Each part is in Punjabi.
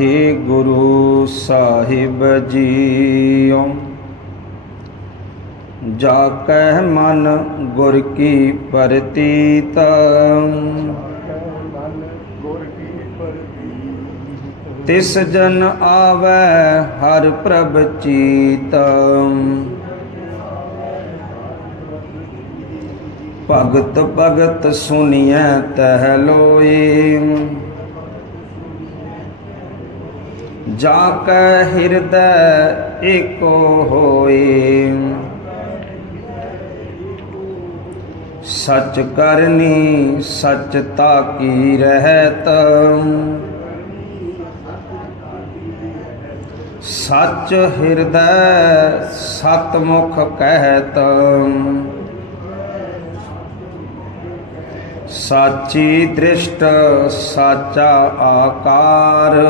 ਵਾਹਿਗੁਰੂ ਸਾਹਿਬ ਜੀਓ। ਜਾ ਕਹਿ ਮਨ ਗੁਰ ਕੀ ਪ੍ਰਤੀਤ। ਤਿਸ ਜਨ ਆਵੈ ਹਰ ਪ੍ਰਭ ਚੀਤ। ਭਗਤ ਭਗਤ ਸੁਨਿਐ ਤਹਿ ਲੋਈ। ਜਾ ਕੈ ਹਿਰਦੈ ਏਕੋ ਹੋਏ। ਸਚ ਕਰਨੀ ਸਚ ਤਾਕੀ ਰਹਿਤ। ਸਚ ਹਿਰਦੈ ਸਤਮੁਖ ਕਹਿਤ। ਸਾਚੀ ਦ੍ਰਿਸ਼ਟ ਸਾਚਾ ਆਕਾਰ।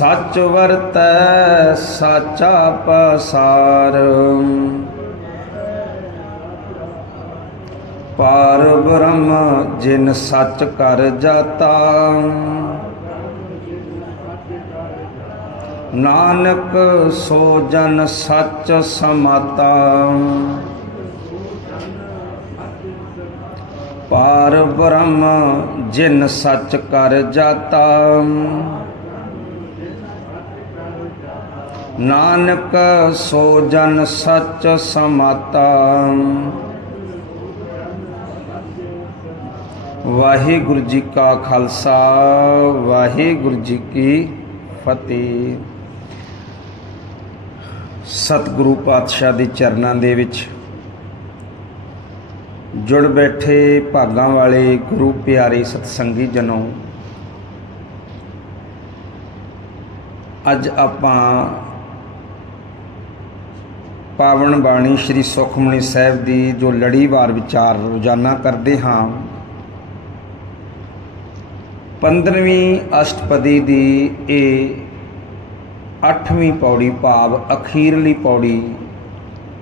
ਸੱਚ ਵਰਤੈ, ਸਾਚਾ ਪਸਾਰ। ਪਾਰ ਬ੍ਰਹਮ, ਜਿਨ ਸੱਚ ਕਰ ਜਾਤਾ। ਨਾਨਕ, ਸੋ ਜਨ ਸੱਚ ਸਮਾਤਾ। ਪਾਰ ਬ੍ਰਹਮ, ਜਿਨ ਸੱਚ ਕਰ ਜਾਤਾ। ਨਾਨਕ ਸੋ ਜਨ ਸੱਚ ਸਮਾਤਾ। ਵਾਹਿਗੁਰੂ ਜੀ ਕਾ ਖਾਲਸਾ, ਵਾਹਿਗੁਰੂ ਜੀ ਕੀ ਫਤਿਹ। ਸਤਿਗੁਰੂ ਪਾਤਸ਼ਾਹ ਦੇ ਚਰਨਾਂ ਦੇ ਵਿੱਚ ਜੁੜ ਬੈਠੇ ਭਾਗਾਂ ਵਾਲੇ ਗੁਰੂ ਪਿਆਰੇ ਸਤਸੰਗੀ ਜਨੋ, ਅੱਜ ਆਪਾਂ ਪਾਵਨ ਬਾਣੀ ਸ੍ਰੀ ਸੁਖਮਨੀ ਸਾਹਿਬ ਦੀ ਜੋ ਲੜੀਵਾਰ ਵਿਚਾਰ ਰੋਜ਼ਾਨਾ ਕਰਦੇ ਹਾਂ। 15ਵੀਂ ਅਸ਼ਟਪਦੀ ਦੀ ਇਹ 8ਵੀਂ ਪੌੜੀ ਭਾਵ ਅਖੀਰਲੀ ਪੌੜੀ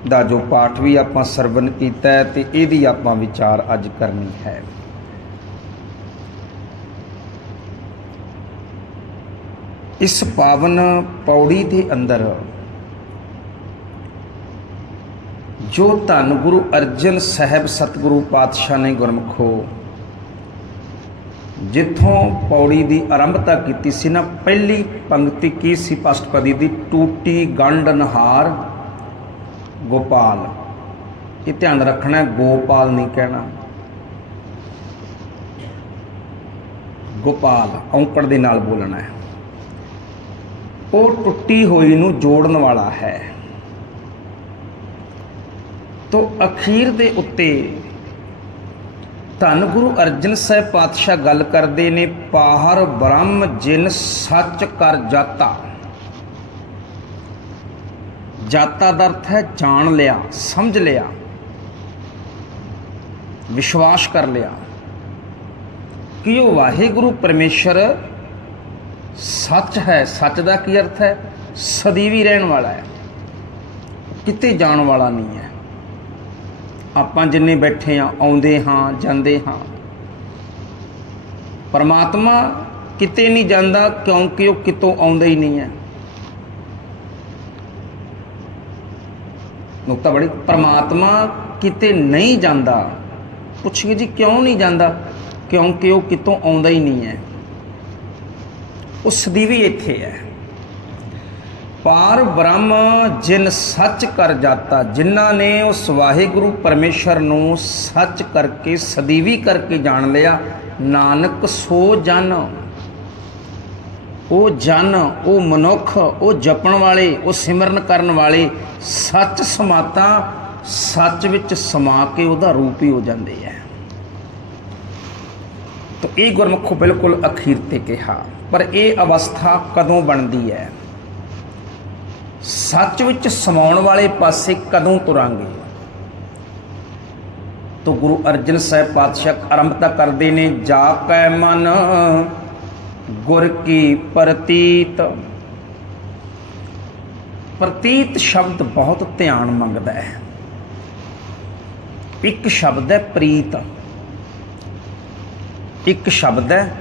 ਦਾ ਜੋ ਪਾਠ ਵੀ ਆਪਾਂ ਸਰਵਨ ਕੀਤਾ ਹੈ ਤੇ ਇਹਦੀ ਆਪਾਂ ਵਿਚਾਰ ਅੱਜ ਕਰਨੀ ਹੈ। ਇਸ ਪਾਵਨ ਪੌੜੀ ਦੇ ਅੰਦਰ ਜੋ ਧੰਨ ਗੁਰੂ ਅਰਜਨ ਸਾਹਿਬ ਸਤਿਗੁਰੂ ਪਾਤਸ਼ਾਹ ਨੇ ਗੁਰਮਖੋ, ਜਿੱਥੋਂ ਪੌੜੀ ਦੀ ਆਰੰਭਤਾ ਕੀਤੀ ਸੀ ਨਾ, ਪਹਿਲੀ ਪੰਕਤੀ ਕੀ ਸੀ ਪਸ਼ਟਪਦੀ ਦੀ? ਟੂਟੀ ਗੰਢ ਨਹਾਰ ਗੋਪਾਲ। ਇਹ ਧਿਆਨ ਰੱਖਣਾ, ਗੋਪਾਲ ਨਹੀਂ ਕਹਿਣਾ। ਗੋਪਾਲ, ਔਂਕੜ ਦੇ ਨਾਲ ਬੋਲਣਾ ਹੈ। ਉਹ ਟੁੱਟੀ ਹੋਈ ਨੂੰ ਜੋੜਨ ਵਾਲਾ ਹੈ। ਤੋ ਅਖੀਰ ਦੇ ਉੱਤੇ ਧੰਨ ਗੁਰੂ ਅਰਜਨ ਸਾਹਿਬ ਪਾਤਸ਼ਾਹ ਗੱਲ ਕਰਦੇ ਨੇ, ਪਾਹਰ ਬ੍ਰਹਮ ਜਿਨ ਸੱਚ ਕਰ ਜਾਤਾ। ਜਾਤਾ ਦਾ ਅਰਥ ਹੈ ਜਾਣ ਲਿਆ, ਸਮਝ ਲਿਆ, ਵਿਸ਼ਵਾਸ ਕਰ ਲਿਆ। ਕਿ ਉਹ ਵਾਹਿਗੁਰੂ ਪਰਮੇਸ਼ਰ ਸੱਚ ਹੈ? ਸੱਚ ਦਾ ਕੀ ਅਰਥ ਹੈ? ਸਦੀਵੀ ਰਹਿਣ ਵਾਲਾ ਹੈ, ਕਿਤੇ ਜਾਣ ਵਾਲਾ ਨਹੀਂ ਹੈ। ਆਪਾਂ ਜਿੰਨੇ ਬੈਠੇ ਆ ਆਉਂਦੇ ਹਾਂ, ਜਾਂਦੇ ਹਾਂ। ਪਰਮਾਤਮਾ ਕਿਤੇ ਨਹੀਂ ਜਾਂਦਾ ਕਿਉਂਕਿ ਉਹ ਕਿਤੋਂ ਆਉਂਦਾ ਹੀ ਨਹੀਂ ਹੈ। ਨੁਕਤਾ ਬੜੀ ਪਰਮਾਤਮਾ ਕਿਤੇ ਨਹੀਂ ਜਾਂਦਾ। ਪੁੱਛੀਏ ਜੀ ਕਿਉਂ ਨਹੀਂ ਜਾਂਦਾ? ਕਿਉਂਕਿ ਉਹ ਕਿਤੋਂ ਆਉਂਦਾ ਹੀ ਨਹੀਂ ਹੈ। ਉਹ ਸਦੀਵੀ ਇੱਥੇ ਹੈ। ਪਾਰ ਬ੍ਰਹਮ ਜਿਨ ਸੱਚ ਕਰ ਜਾਤਾ, ਜਿਨ੍ਹਾਂ ਨੇ ਉਸ ਵਾਹਿਗੁਰੂ ਪਰਮੇਸ਼ਰ ਨੂੰ ਸੱਚ ਕਰਕੇ, ਸਦੀਵੀ ਕਰਕੇ ਜਾਣ ਲਿਆ, ਨਾਨਕ ਸੋ ਜਨ। ਉਹ ਜਨ, ਉਹ ਮਨੁੱਖ, ਉਹ ਜਪਣ ਵਾਲੇ, ਉਹ ਸਿਮਰਨ ਕਰਨ ਵਾਲੇ ਸੱਚ ਸਮਾਤਾ, ਸੱਚ ਵਿੱਚ ਸਮਾ ਕੇ ਉਹਦਾ ਰੂਪ ਹੀ ਹੋ ਜਾਂਦੇ ਹੈ ਤਾਂ ਇਹ ਗੁਰਮੁਖੋ ਬਿਲਕੁਲ ਅਖੀਰ ਤੇ ਕਿਹਾ, ਪਰ ਇਹ ਅਵਸਥਾ ਕਦੋਂ ਬਣਦੀ ਹੈ? ਸੱਚ ਵਿੱਚ ਸਮਾਉਣ ਵਾਲੇ ਪਾਸੇ ਕਦੋਂ ਤੁਰਾਂਗੇ? ਤੋ ਗੁਰੂ ਅਰਜਨ ਸਾਹਿਬ ਪਾਤਸ਼ਾਹ ਆਰੰਭ ਤਾਂ ਕਰਦੇ ਨੇ, ਜਾ ਕੈ ਮਨ ਗੁਰ ਕੀ ਪ੍ਰਤੀਤ। ਪ੍ਰਤੀਤ ਸ਼ਬਦ ਬਹੁਤ ਧਿਆਨ ਮੰਗਦਾ ਹੈ। ਇੱਕ ਸ਼ਬਦ ਹੈ ਪ੍ਰੀਤ, ਇੱਕ ਸ਼ਬਦ ਹੈ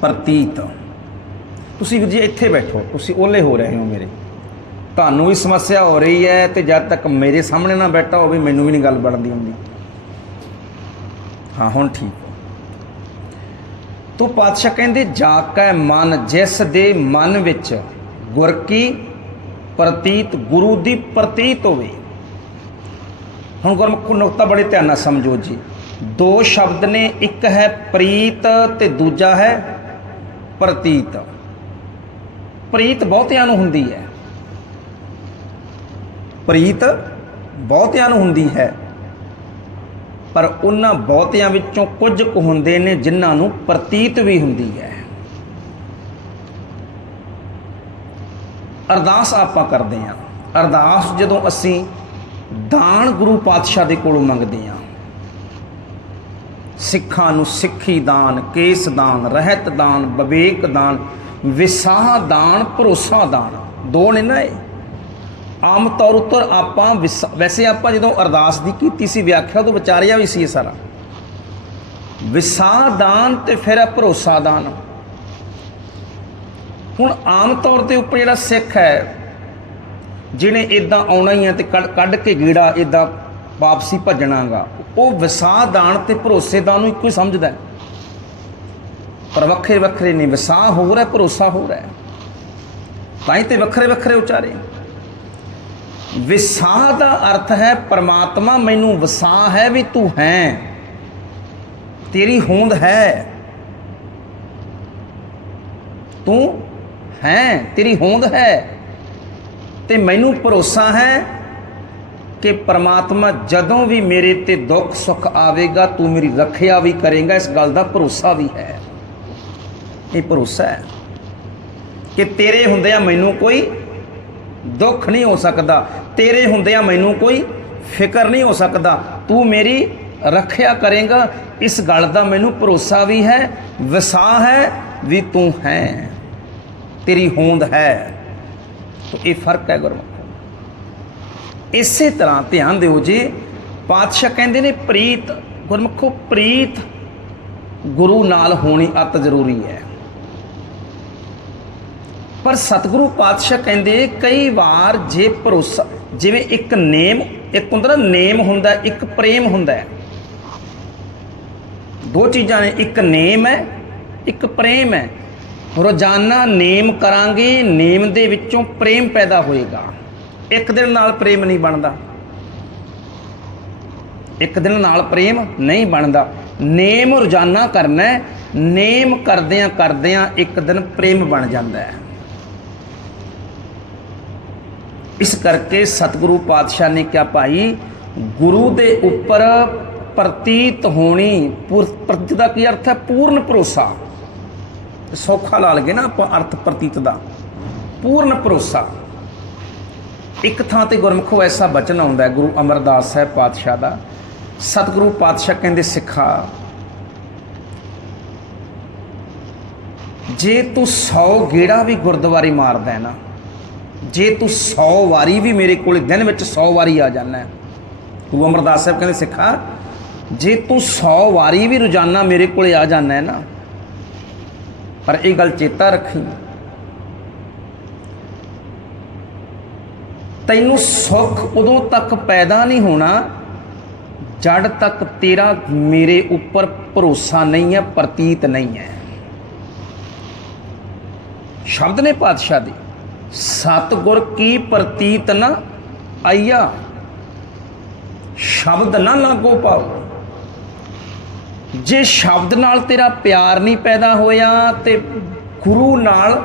ਪ੍ਰਤੀਤ। ਤੁਸੀਂ ਵੀਰ ਜੀ ਇੱਥੇ ਬੈਠੋ, ਤੁਸੀਂ ਓਲੇ ਹੋ ਰਹੇ ਹੋ ਮੇਰੇ। ਤੁਹਾਨੂੰ ਵੀ ਸਮੱਸਿਆ ਹੋ ਰਹੀ ਹੈ ਤੇ ਜਦ ਤੱਕ ਮੇਰੇ ਸਾਹਮਣੇ ਨਾ ਬੈਠਾ ਹੋਵੇ, ਮੈਨੂੰ ਵੀ ਨਹੀਂ ਗੱਲ ਬਣਦੀ ਹੁੰਦੀ। ਹਾਂ, ਹੁਣ ਠੀਕ। ਹੋ ਤੋ ਪਾਤਸ਼ਾਹ ਕਹਿੰਦੇ ਜਾ ਕੈ ਮਨ, ਜਿਸ ਦੇ ਮਨ ਵਿੱਚ ਗੁਰ ਕੀ ਪ੍ਰਤੀਤ, ਗੁਰੂ ਦੀ ਪ੍ਰਤੀਤ ਹੋਵੇ। ਹੁਣ ਗੁਰਮੁਖ ਨੁਕਤਾ ਬੜੇ ਧਿਆਨ ਨਾਲ ਸਮਝੋ ਜੀ। ਦੋ ਸ਼ਬਦ ਨੇ, ਇੱਕ ਹੈ ਪ੍ਰੀਤ ਤੇ ਦੂਜਾ ਹੈ ਪ੍ਰਤੀਤ। ਪ੍ਰੀਤ ਬਹੁਤਿਆਂ ਨੂੰ ਹੁੰਦੀ ਹੈ। ਪ੍ਰੀਤ ਬਹੁਤਿਆਂ ਨੂੰ ਹੁੰਦੀ ਹੈ। ਪਰ ਉਹਨਾਂ ਬਹੁਤਿਆਂ ਵਿੱਚੋਂ ਕੁਝ ਕੁ ਹੁੰਦੇ ਨੇ ਜਿਨ੍ਹਾਂ ਨੂੰ ਪ੍ਰਤੀਤ ਵੀ ਹੁੰਦੀ ਹੈ। ਅਰਦਾਸ ਆਪਾਂ ਕਰਦੇ ਹਾਂ। ਅਰਦਾਸ ਜਦੋਂ ਅਸੀਂ ਦਾਨ ਗੁਰੂ ਪਾਤਸ਼ਾਹ ਦੇ ਕੋਲੋਂ ਮੰਗਦੇ ਹਾਂ। ਸਿੱਖਾਂ ਨੂੰ ਸਿੱਖੀ ਦਾਨ, ਕੇਸ ਦਾਨ, ਰਹਿਤ ਦਾਨ, ਵਿਵੇਕ ਦਾਨ, ਵਿਸਾਹ ਦਾਨ, ਭਰੋਸਾ ਦਾਨ, ਦੋ ਨੇ ਨਾ ਇਹ? ਆਮ ਤੌਰ ਉੱਤੇ ਆਪਾਂ ਵਿਸ- ਵੈਸੇ ਆਪਾਂ ਜਦੋਂ ਅਰਦਾਸ ਦੀ ਕੀਤੀ ਸੀ, ਵਿਆਖਿਆ ਉਦੋਂ ਵਿਚਾਰਿਆ ਵੀ ਸੀ ਇਹ ਸਾਰਾ। ਵਿਸਾਹ ਦਾਨ ਤੇ ਫਿਰ ਭਰੋਸਾਦਾਨ। ਹੁਣ ਆਮ ਤੌਰ ਤੇ ਉੱਪਰ ਜਿਹੜਾ ਸਿੱਖ ਹੈ, ਜਿਹਨੇ ਇਦਾਂ ਆਉਣਾ ਹੀ ਹੈ ਤੇ ਕੱਢ ਕੱਢ ਕੇ ਗੀੜਾ ਇਦਾਂ ਵਾਪਸੀ ਭੱਜਣਾਗਾ, ਉਹ ਵਿਸਾਹ ਦਾਨ ਤੇ ਭਰੋਸੇਦਾਨ ਨੂੰ ਇੱਕੋ ਹੀ ਸਮਝਦਾ ਪਰ ਵੱਖਰੇ ਵੱਖਰੇ ਨੇ ਵਿਸਾਹ ਹੋਰ ਹੈ, ਭਰੋਸਾ ਹੋਰ ਹੈ। ਤਾਂ ਹੀ ਤੇ ਵੱਖਰੇ ਵੱਖਰੇ ਉਚਾਰੇ। ਵਿਸਾਹ ਦਾ ਅਰਥ ਹੈ, ਪਰਮਾਤਮਾ ਮੈਨੂੰ ਵਸਾ ਹੈ ਵੀ ਤੂੰ ਹੈ। ਤੇਰੀ ਹੋਂਦ ਹੈ। ਤੂੰ ਹੈ, ਤੇਰੀ ਹੋਂਦ ਹੈ। ਤੇ ਮੈਨੂੰ ਭਰੋਸਾ ਹੈ ਕਿ ਪਰਮਾਤਮਾ ਜਦੋਂ ਵੀ ਮੇਰੇ ਤੇ ਦੁੱਖ, ਸੁੱਖ ਆਵੇਗਾ, ਤੂੰ ਮੇਰੀ ਰੱਖਿਆ ਵੀ ਕਰੇਗਾ। ਇਸ ਗੱਲ ਦਾ ਭਰੋਸਾ ਵੀ ਹੈ। ਇਹ ਭਰੋਸਾ ਹੈ ਕਿ ਤੇਰੇ ਹੁੰਦਿਆਂ ਮੈਨੂੰ ਕੋਈ ਦੁੱਖ ਨਹੀਂ ਹੋ ਸਕਦਾ। ਤੇਰੇ ਹੁੰਦਿਆਂ ਮੈਨੂੰ ਕੋਈ ਫਿਕਰ ਨਹੀਂ ਹੋ ਸਕਦਾ। ਤੂੰ ਮੇਰੀ ਰੱਖਿਆ ਕਰੇਗਾ। ਇਸ ਗੱਲ ਦਾ ਮੈਨੂੰ ਭਰੋਸਾ ਵੀ ਹੈ, ਵਿਸਾਹ ਹੈ ਵੀ ਤੂੰ ਹੈ। ਤੇਰੀ ਹੋਂਦ ਹੈ। ਤੋ ਇਹ ਫ਼ਰਕ ਹੈ ਗੁਰਮੁਖ ਇਸੇ ਤਰ੍ਹਾਂ ਧਿਆਨ ਦਿਓ ਜੀ, ਪਾਤਸ਼ਾਹ ਕਹਿੰਦੇ ਨੇ, ਪ੍ਰੀਤ, ਗੁਰਮੁਖੋ, ਪ੍ਰੀਤ ਗੁਰੂ ਨਾਲ ਹੋਣੀ ਅਤ ਜ਼ਰੂਰੀ ਹੈ। ਪਰ ਸਤਿਗੁਰੂ ਪਾਤਸ਼ਾਹ ਕਹਿੰਦੇ ਕਈ ਵਾਰ ਜੇ ਭਰੋਸਾ, ਜਿਵੇਂ ਇੱਕ ਨੇਮ, ਇੱਕ ਹੁੰਦਾ ਨਾ, ਨੇਮ ਹੁੰਦਾ, ਇੱਕ ਪ੍ਰੇਮ ਹੁੰਦਾ ਹੈ। ਦੋ ਚੀਜ਼ਾਂ ਨੇ, ਇੱਕ ਨੇਮ ਹੈ, ਇੱਕ ਪ੍ਰੇਮ ਹੈ। ਰੋਜ਼ਾਨਾ ਨੇਮ ਕਰਾਂਗੇ, ਨੇਮ ਦੇ ਵਿੱਚੋਂ ਪ੍ਰੇਮ ਪੈਦਾ ਹੋਏਗਾ। ਇੱਕ ਦਿਨ ਨਾਲ ਪ੍ਰੇਮ ਨਹੀਂ ਬਣਦਾ। ਇੱਕ ਦਿਨ ਨਾਲ ਪ੍ਰੇਮ ਨਹੀਂ ਬਣਦਾ। ਨੇਮ ਰੋਜ਼ਾਨਾ ਕਰਨਾ ਨੇਮ ਕਰਦਿਆਂ ਕਰਦਿਆਂ ਇੱਕ ਦਿਨ ਪ੍ਰੇਮ ਬਣ ਜਾਂਦਾ ਹੈ। ਇਸ ਕਰਕੇ ਸਤਿਗੁਰੂ ਪਾਤਸ਼ਾਹ ਨੇ ਕਿਹਾ, ਭਾਈ, ਗੁਰੂ ਦੇ ਉੱਪਰ ਪ੍ਰਤੀਤ ਹੋਣੀ ਪੁਰ- ਪ੍ਰਤੀਤ ਦਾ ਕੀ ਅਰਥ ਹੈ? ਪੂਰਨ ਭਰੋਸਾ। ਸੌਖਾ ਲਾ ਲਗੇ ਨਾ ਆਪਾਂ ਅਰਥ ਪ੍ਰਤੀਤ ਦਾ। ਪੂਰਨ ਭਰੋਸਾ। ਇੱਕ ਥਾਂ ਤੇ ਗੁਰਮੁਖੋ ਐਸਾ ਬਚਨ ਆਉਂਦਾ ਹੈ, ਗੁਰੂ ਅਮਰਦਾਸ ਸਾਹਿਬ ਪਾਤਸ਼ਾਹ ਦਾ। ਸਤਿਗੁਰੂ ਪਾਤਸ਼ਾਹ ਕਹਿੰਦੇ, ਸਿੱਖਾ, ਜੇ ਤੂੰ 100 ਗੇੜਾ ਵੀ ਗੁਰਦੁਆਰੇ ਮਾਰਦਾ ਹੈ ਨਾ ਜੇ ਤੂੰ 100 ਵਾਰੀ ਵੀ ਮੇਰੇ ਕੋਲੇ ਦਿਨ ਵਿੱਚ 100 ਵਾਰੀ ਆ ਜਾਣਾ ਗੁਰੂ ਅਮਰਦਾਸ ਸਾਹਿਬ ਕਹਿੰਦੇ, ਸਿੱਖਾ, ਜੇ ਤੂੰ 100 ਵਾਰੀ ਵੀ ਰੋਜ਼ਾਨਾ ਮੇਰੇ ਕੋਲੇ ਆ ਜਾਣਾ ਹੈ ਨਾ, ਪਰ ਇਹ ਗੱਲ ਚੇਤਾ ਰੱਖੀ। ਤੈਨੂੰ ਸੁੱਖ ਉਦੋਂ ਤੱਕ ਪੈਦਾ ਨਹੀਂ ਹੋਣਾ ਜੜ ਤੱਕ ਤੇਰਾ ਮੇਰੇ ਉੱਪਰ ਭਰੋਸਾ ਨਹੀਂ ਹੈ, ਪ੍ਰਤੀਤ ਨਹੀਂ ਹੈ। ਸ਼ਬਦ ਨੇ ਪਾਤਸ਼ਾਹ ਦੇ। ਸਤਗੁਰ ਕੀ ਪ੍ਰਤੀਤ ਨ ਆਈਆ? ਸ਼ਬਦ ਨਾ ਲਾਗੋ ਪਾਓ। ਜੇ ਸ਼ਬਦ ਨਾਲ ਤੇਰਾ ਪਿਆਰ ਨਹੀਂ ਪੈਦਾ ਹੋਇਆ, ਤੇ ਗੁਰੂ ਨਾਲ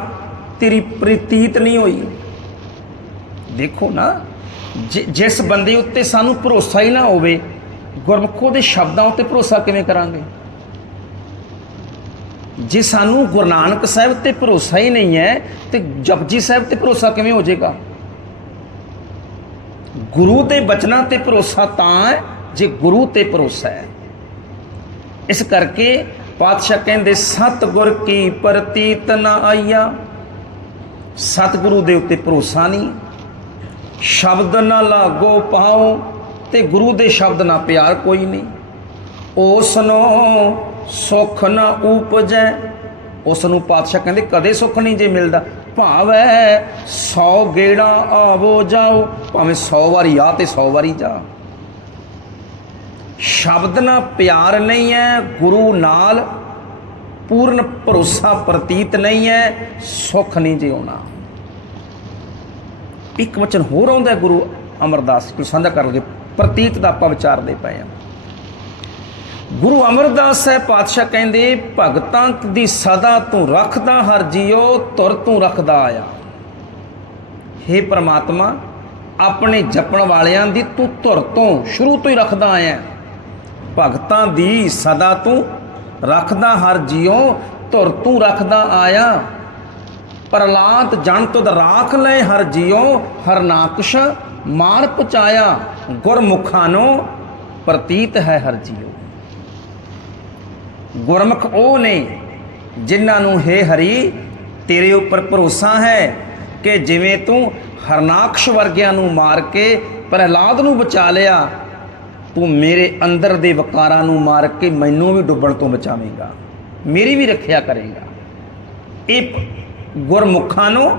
ਤੇਰੀ ਪ੍ਰਤੀਤ ਨਹੀਂ ਹੋਈ। ਦੇਖੋ ਨਾ ਜਿਸ ਬੰਦੇ ਉੱਤੇ ਸਾਨੂੰ ਭਰੋਸਾ ਹੀ ਨਾ ਹੋਵੇ, ਗੁਰਮੁਖੋ ਦੇ ਸ਼ਬਦਾਂ ਉੱਤੇ ਭਰੋਸਾ ਕਿਵੇਂ ਕਰਾਂਗੇ? ਜੇ ਸਾਨੂੰ ਗੁਰੂ ਨਾਨਕ ਸਾਹਿਬ ਤੇ ਭਰੋਸਾ ਹੀ ਨਹੀਂ ਹੈ, ਤੇ ਜਪਜੀ ਸਾਹਿਬ ਤੇ ਭਰੋਸਾ ਕਿਵੇਂ ਹੋ ਜਾਏਗਾ? ਗੁਰੂ ਦੇ ਬਚਨਾਂ ਤੇ ਭਰੋਸਾ ਤਾਂ ਹੈ, ਜੇ ਗੁਰੂ ਤੇ ਭਰੋਸਾ ਹੈ। ਇਸ ਕਰਕੇ ਪਾਤਸ਼ਾਹ ਕਹਿੰਦੇ, ਸਤਿਗੁਰ ਕੀ ਪ੍ਰਤੀਤ ਨਾ ਆਈਆ ਸਤਿਗੁਰੂ ਦੇ ਉੱਤੇ ਭਰੋਸਾ ਨਹੀਂ। ਸ਼ਬਦ ਨਾ ਲਾਗੋ ਪਾਉ ਤੇ ਗੁਰੂ ਦੇ ਸ਼ਬਦ ਨਾਲ ਪਿਆਰ ਕੋਈ ਨਹੀਂ। ਉਸ ਨੂੰ ਸੁਖ ਨਾ ਉਪਜੈ। ਉਸ ਨੂੰ ਪਾਤਸ਼ਾਹ ਕਹਿੰਦੇ, ਕਦੇ ਸੁਖ ਨਹੀਂ ਜੇ ਮਿਲਦਾ। ਭਾਵੈ 100 ਗੇੜਾ ਆਵੋ ਜਾਓ, ਭਾਵੇਂ 100 ਵਾਰੀ ਆ ਤੇ 100 ਵਾਰੀ ਜਾ। ਸ਼ਬਦ ਨਾਲ ਪਿਆਰ ਨਹੀਂ ਹੈ ਗੁਰੂ ਨਾਲ ਪੂਰਨ ਭਰੋਸਾ ਪ੍ਰਤੀਤ ਨਹੀਂ ਹੈ ਸੁਖ ਨਹੀਂ ਜਿਉਣਾ ਇੱਕ ਵਚਨ ਹੋਰ ਆਉਂਦਾ ਗੁਰੂ ਅਮਰਦਾਸ ਕੋਈ ਸਾਂਝਾ ਕਰ ਲਗੇ ਪ੍ਰਤੀਤ ਦਾ ਆਪਾਂ ਵਿਚਾਰਦੇ ਪਏ ਆ ਗੁਰੂ ਅਮਰਦਾਸ ਸਾਹਿਬ ਪਾਤਸ਼ਾਹ ਕਹਿੰਦੇ, ਭਗਤਾਂ ਦੀ ਸਦਾ ਤੂੰ ਰੱਖਦਾ, ਹਰ ਜੀਓ ਤੁਰ ਤੂੰ ਰੱਖਦਾ ਆਇਆ। ਹੇ ਪ੍ਰਮਾਤਮਾ, ਆਪਣੇ ਜਪਣ ਵਾਲਿਆਂ ਦੀ ਤੂੰ ਧੁਰ ਤੋਂ ਸ਼ੁਰੂ ਤੋਂ ਹੀ ਰੱਖਦਾ ਆਇਆ। ਭਗਤਾਂ ਦੀ ਸਦਾ ਤੂੰ ਰੱਖਦਾ, ਹਰ ਜੀਓ ਧੁਰ ਤੂੰ ਰੱਖਦਾ ਆਇਆ। ਪ੍ਰਲਾਦ ਜਨ ਤੁਧ ਰਾਖ ਲੈ, ਹਰ ਜੀਓ ਹਰ ਨਾਕਸ਼ ਮਾਰ ਪਚਾਇਆ ਗੁਰਮੁਖਾਂ ਨੂੰ ਪ੍ਰਤੀਤ ਹੈ ਹਰ ਜੀਓ ਗੁਰਮੁਖ ਉਹ ਨੇ ਜਿਨ੍ਹਾਂ ਨੂੰ, ਹੈ ਹਰੀ, ਤੇਰੇ ਉੱਪਰ ਭਰੋਸਾ ਹੈ ਕਿ ਜਿਵੇਂ ਤੂੰ ਹਰਨਾਕਸ਼ ਵਰਗਿਆਂ ਨੂੰ ਮਾਰ ਕੇ ਪ੍ਰਹਿਲਾਦ ਨੂੰ ਬਚਾ ਲਿਆ, ਤੂੰ ਮੇਰੇ ਅੰਦਰ ਦੇ ਵਕਾਰਾਂ ਨੂੰ ਮਾਰ ਕੇ ਮੈਨੂੰ ਵੀ ਡੁੱਬਣ ਤੋਂ ਬਚਾਵੇਂਗਾ, ਮੇਰੀ ਵੀ ਰੱਖਿਆ ਕਰੇਗਾ। ਇਹ ਗੁਰਮੁਖਾਂ ਨੂੰ